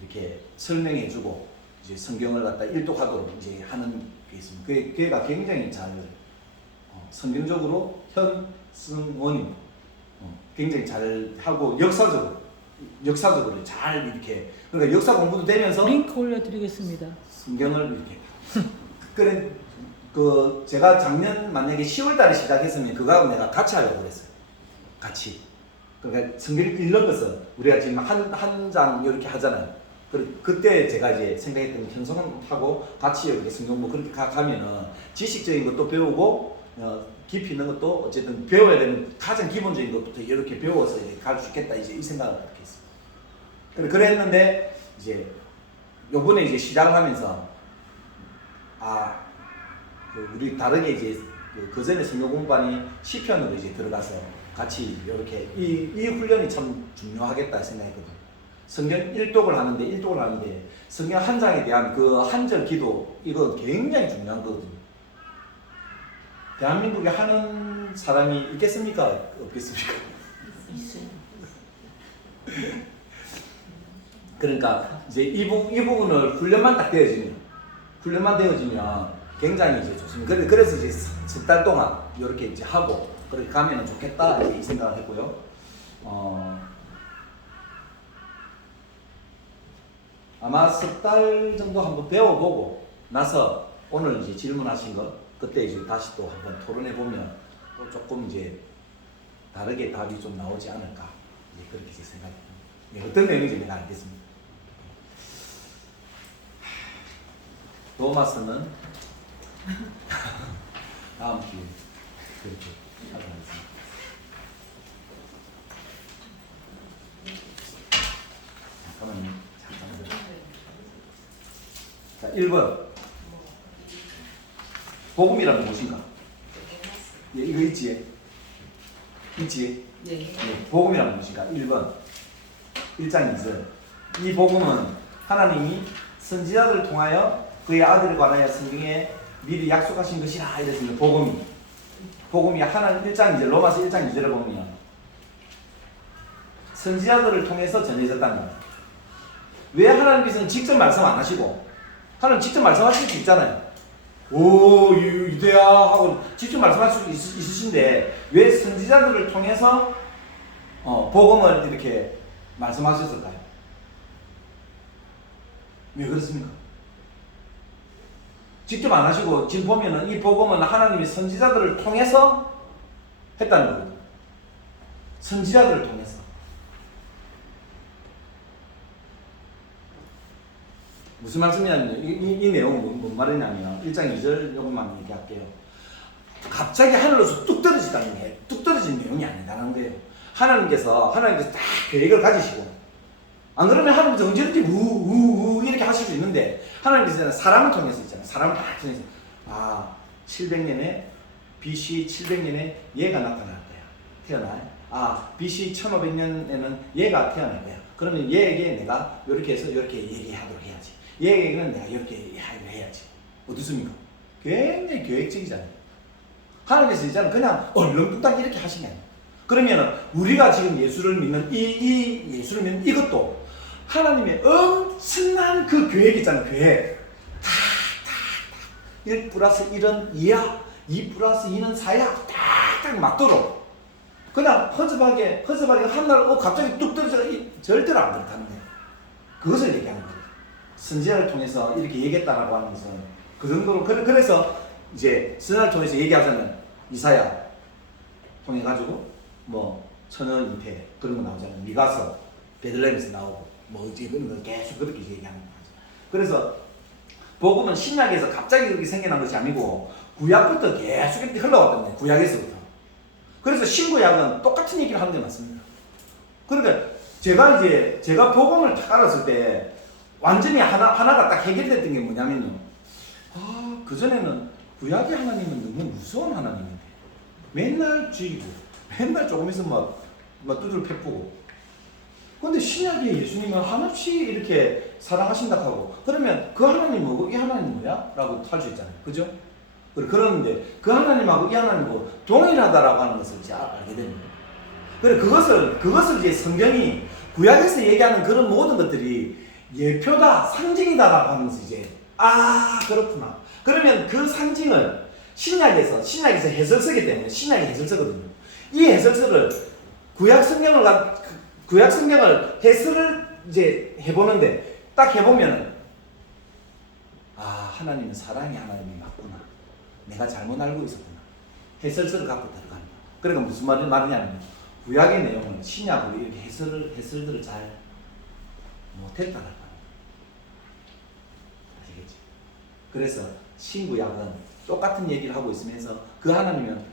이렇게 설명해주고 이제 성경을 갖다 일독하도록 이제 하는 게 있습니다. 그가 굉장히 잘 성경적으로 현승원입니다. 굉장히 잘 하고 역사적으로 잘 이렇게 그러니까 역사 공부도 되면서 링크 올려드리겠습니다. 성경을 이렇게 그래 제가 작년 만약에 10월달에 시작했으면 그거하고 내가 같이 하려고 그랬어요. 같이 그러니까 성경 읽어서 우리가 지금 한 장 이렇게 하잖아요. 그때 제가 이제 생각했던 현성하고 같이 이렇게 성경 뭐 그렇게 가면은 지식적인 것도 배우고 깊이 있는 것도 어쨌든 배워야 되는 가장 기본적인 것부터 이렇게 배워서 갈 수 있겠다 이제 이 생각을 그렇게 했어요. 그랬는데 이제 요번에 이제 시작을 하면서 우리 다르게 이제 그 전에 성경 공부반이 시편으로 이제 들어가서 같이 이렇게 이 훈련이 참 중요하겠다 생각했거든요. 성경 일독을 하는데 성경 한 장에 대한 그 한 절 기도 이거 굉장히 중요한 거거든요. 대한민국에 하는 사람이 있겠습니까? 없겠습니까? 있어요. 그러니까 이제 이 부분을 훈련만 되어지면 굉장히 이제 좋습니다. 그래서 이제 석 달 동안 이렇게 이제 하고 그렇게 가면은 좋겠다 이제 이 생각을 했고요. 아마 석 달 정도 한번 배워보고 나서 오늘 이제 질문하신 거 그때 이제 다시 또 한번 토론해 보면 또 조금 이제 다르게 답이 좀 나오지 않을까 이제 그렇게 제 생각입니다. 네, 어떤 내용인지 내가 알겠습니다. 도마스는 다음 기회에 그렇게 하도록 하겠습니다. 잠깐만요. 자, 1번. 복음이란 무엇인가? 예, 이거 있지? 있지? 네. 네, 복음이란 무엇인가? 1번. 1장 2절. 이 복음은 하나님이 선지자들을 통하여 그의 아들을 관하여 성경에 미리 약속하신 것이라 이랬습니다. 복음이 하나님 1장 2절 로마서 1장 2절을 보면 선지자들을 통해서 전해졌다는 거예요. 왜 하나님께서는 직접 말씀 안 하시고 하나님 직접 말씀하실 수 있잖아요. 오 유대야 하고 직접 말씀할 수 있으신데 왜 선지자들을 통해서 복음을 이렇게 말씀하셨을까요? 왜 그렇습니까? 직접 안 하시고 지금 보면은 이 복음은 하나님이 선지자들을 통해서 했다는 거거든요. 선지자들을 통해서. 무슨 말씀이냐면 이 내용은 뭔 말이냐면 1장 2절 요것만 얘기할게요. 갑자기 하늘로서 뚝 떨어지다는 게 뚝 떨어진 내용이 아니라는 거예요. 하나님께서 딱 계획을 가지시고 안 그러면 하나님께서 언제든지 우우우 이렇게 하실 수 있는데 하나님께서는 사람을 통해서 있잖아요. 사람을 딱 통해서 700년에 BC 700년에 얘가 나타날 거야. 태어나요. BC 1500년에는 얘가 태어날 거야. 그러면 얘에게 내가 이렇게 해서 이렇게 얘기하도록 해야지. 얘에게는 내가 이렇게 해야지. 어떻습니까? 굉장히 계획적이잖아요. 하나님께서 이제는 그냥 얼렁뚱땅 이렇게 하시면 그러면 우리가 지금 예수를 믿는 이 예수를 믿는 이것도 하나님의 엄청난 그 계획 있잖아요. 계획. 1 플러스 1은 2야. 2 플러스 2는 4야. 딱 맞도록. 그냥 허접하게 한날 갑자기 뚝 떨어져 절대로 안 그렇다는 거예요. 그것을 얘기하는 거예요. 선지자를 통해서 이렇게 얘기했다라고 하는 것은 그 정도로 그래서 이제 선지자를 통해서 얘기하자면 이사야 통해 가지고 천원 잉태 그런 거 나오잖아요. 미가서 베들레헴에서 나오고 이제 그런 거 계속 그렇게 얘기하는 거죠. 그래서 복음은 신약에서 갑자기 그렇게 생겨난 것이 아니고 구약부터 계속 이렇게 흘러왔던 거예요. 구약에서부터. 그래서 신구약은 똑같은 얘기를 하는 게 맞습니다. 그러니까 제가 복음을 딱 알았을 때 완전히 하나가 딱 해결됐던 게 뭐냐면요. 그전에는 구약의 하나님은 너무 무서운 하나님인데 맨날 죽이고 맨날 조금 있으면 막 두들 패프고 근데 신약의 예수님은 한없이 이렇게 사랑하신다 하고 그러면 그 하나님 뭐고 이 하나님 뭐야? 라고 할 수 있잖아요. 그죠? 그러는데 그 하나님하고 이 하나님하고 동일하다라고 하는 것을 이제 알게 됩니다. 그래 그것을 이제 성경이 구약에서 얘기하는 그런 모든 것들이 예표다, 상징이다라고 하면서 이제 그렇구나. 그러면 그 상징을 신약에서 해설서기 때문에 신약이 해설서거든요. 이 해설서를 구약 성경을 해설을 이제 해보는데 딱 해보면은 하나님은 사랑의 하나님이 맞구나. 내가 잘못 알고 있었구나. 해설서를 갖고 들어가는 거야. 그러니까 무슨 말이냐면 구약의 내용을 신약으로 이렇게 해설들을 잘 못했다라고 하는 거야. 아시겠지? 그래서 신구약은 똑같은 얘기를 하고 있으면서 그 하나님은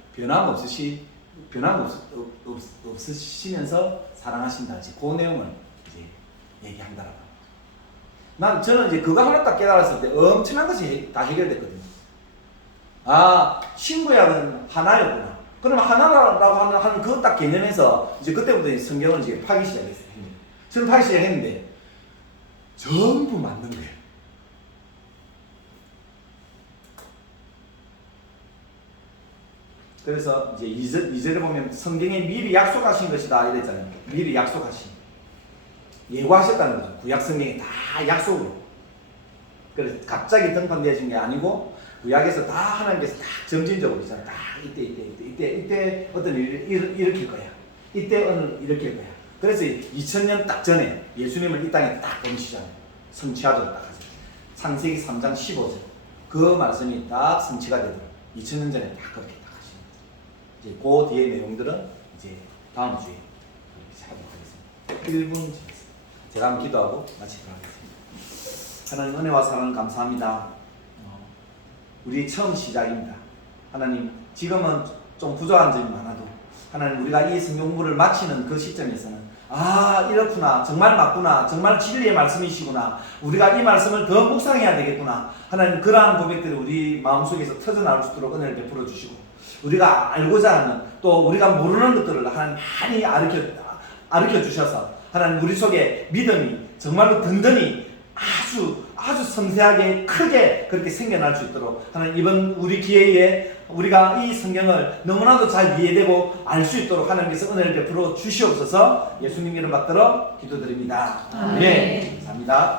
변함없으시면서 사랑하신다. 그 내용을 이제 얘기한다라고. 저는 이제 그거 하나 딱 깨달았을 때 엄청난 것이 다 해결됐거든요. 신구약은 하나였구나. 그럼 하나라고 하는 그 딱 개념에서 이제 그때부터 이제 성경을 이제 파기 시작했어요. 저는 파기 시작했는데 전부 맞는 거예요. 그래서 이제 2절에 보면 성경에 미리 약속하신 것이다 이랬잖아요. 미리 약속하신. 예고하셨다는 거죠. 구약 성경에 다 약속으로. 그래서 갑자기 등판되어진 게 아니고 구약에서 다 하나님께서 딱 점진적으로 있잖아. 딱 이때 어떤 일을 일으킬 거야. 이때 어느 일으킬 거야. 그래서 2000년 딱 전에 예수님을 이 땅에 딱 보내시잖아요. 성취하도록 딱 하죠. 창세기 3장 15절. 그 말씀이 딱 성취가 되도록 2000년 전에 딱 그렇게 딱 하시는 거죠. 이제 그 뒤에 내용들은 이제 다음 주에 하도록 하겠습니다. 1분 지났습니다. 제가 한번 기도하고 마치도록 하겠습니다. 하나님 은혜와 사랑 감사합니다. 우리 처음 시작입니다. 하나님 지금은 좀 부족한 점이 많아도 하나님 우리가 이 성경 공부를 마치는 그 시점에서는 아 이렇구나 정말 맞구나 정말 진리의 말씀이시구나 우리가 이 말씀을 더 묵상해야 되겠구나 하나님 그러한 고백들이 우리 마음속에서 터져나올 수 있도록 은혜를 베풀어 주시고 우리가 알고자 하는 또 우리가 모르는 것들을 하나님 많이 가르쳐 주셔서 하나님 우리 속에 믿음이 정말로 든든히 아주 섬세하게 크게 그렇게 생겨날 수 있도록 하나님 이번 우리 기회에 우리가 이 성경을 너무나도 잘 이해되고 알 수 있도록 하나님께서 은혜를 베풀어 주시옵소서. 예수님 이름 받들어 기도드립니다. 아멘. 네, 감사합니다.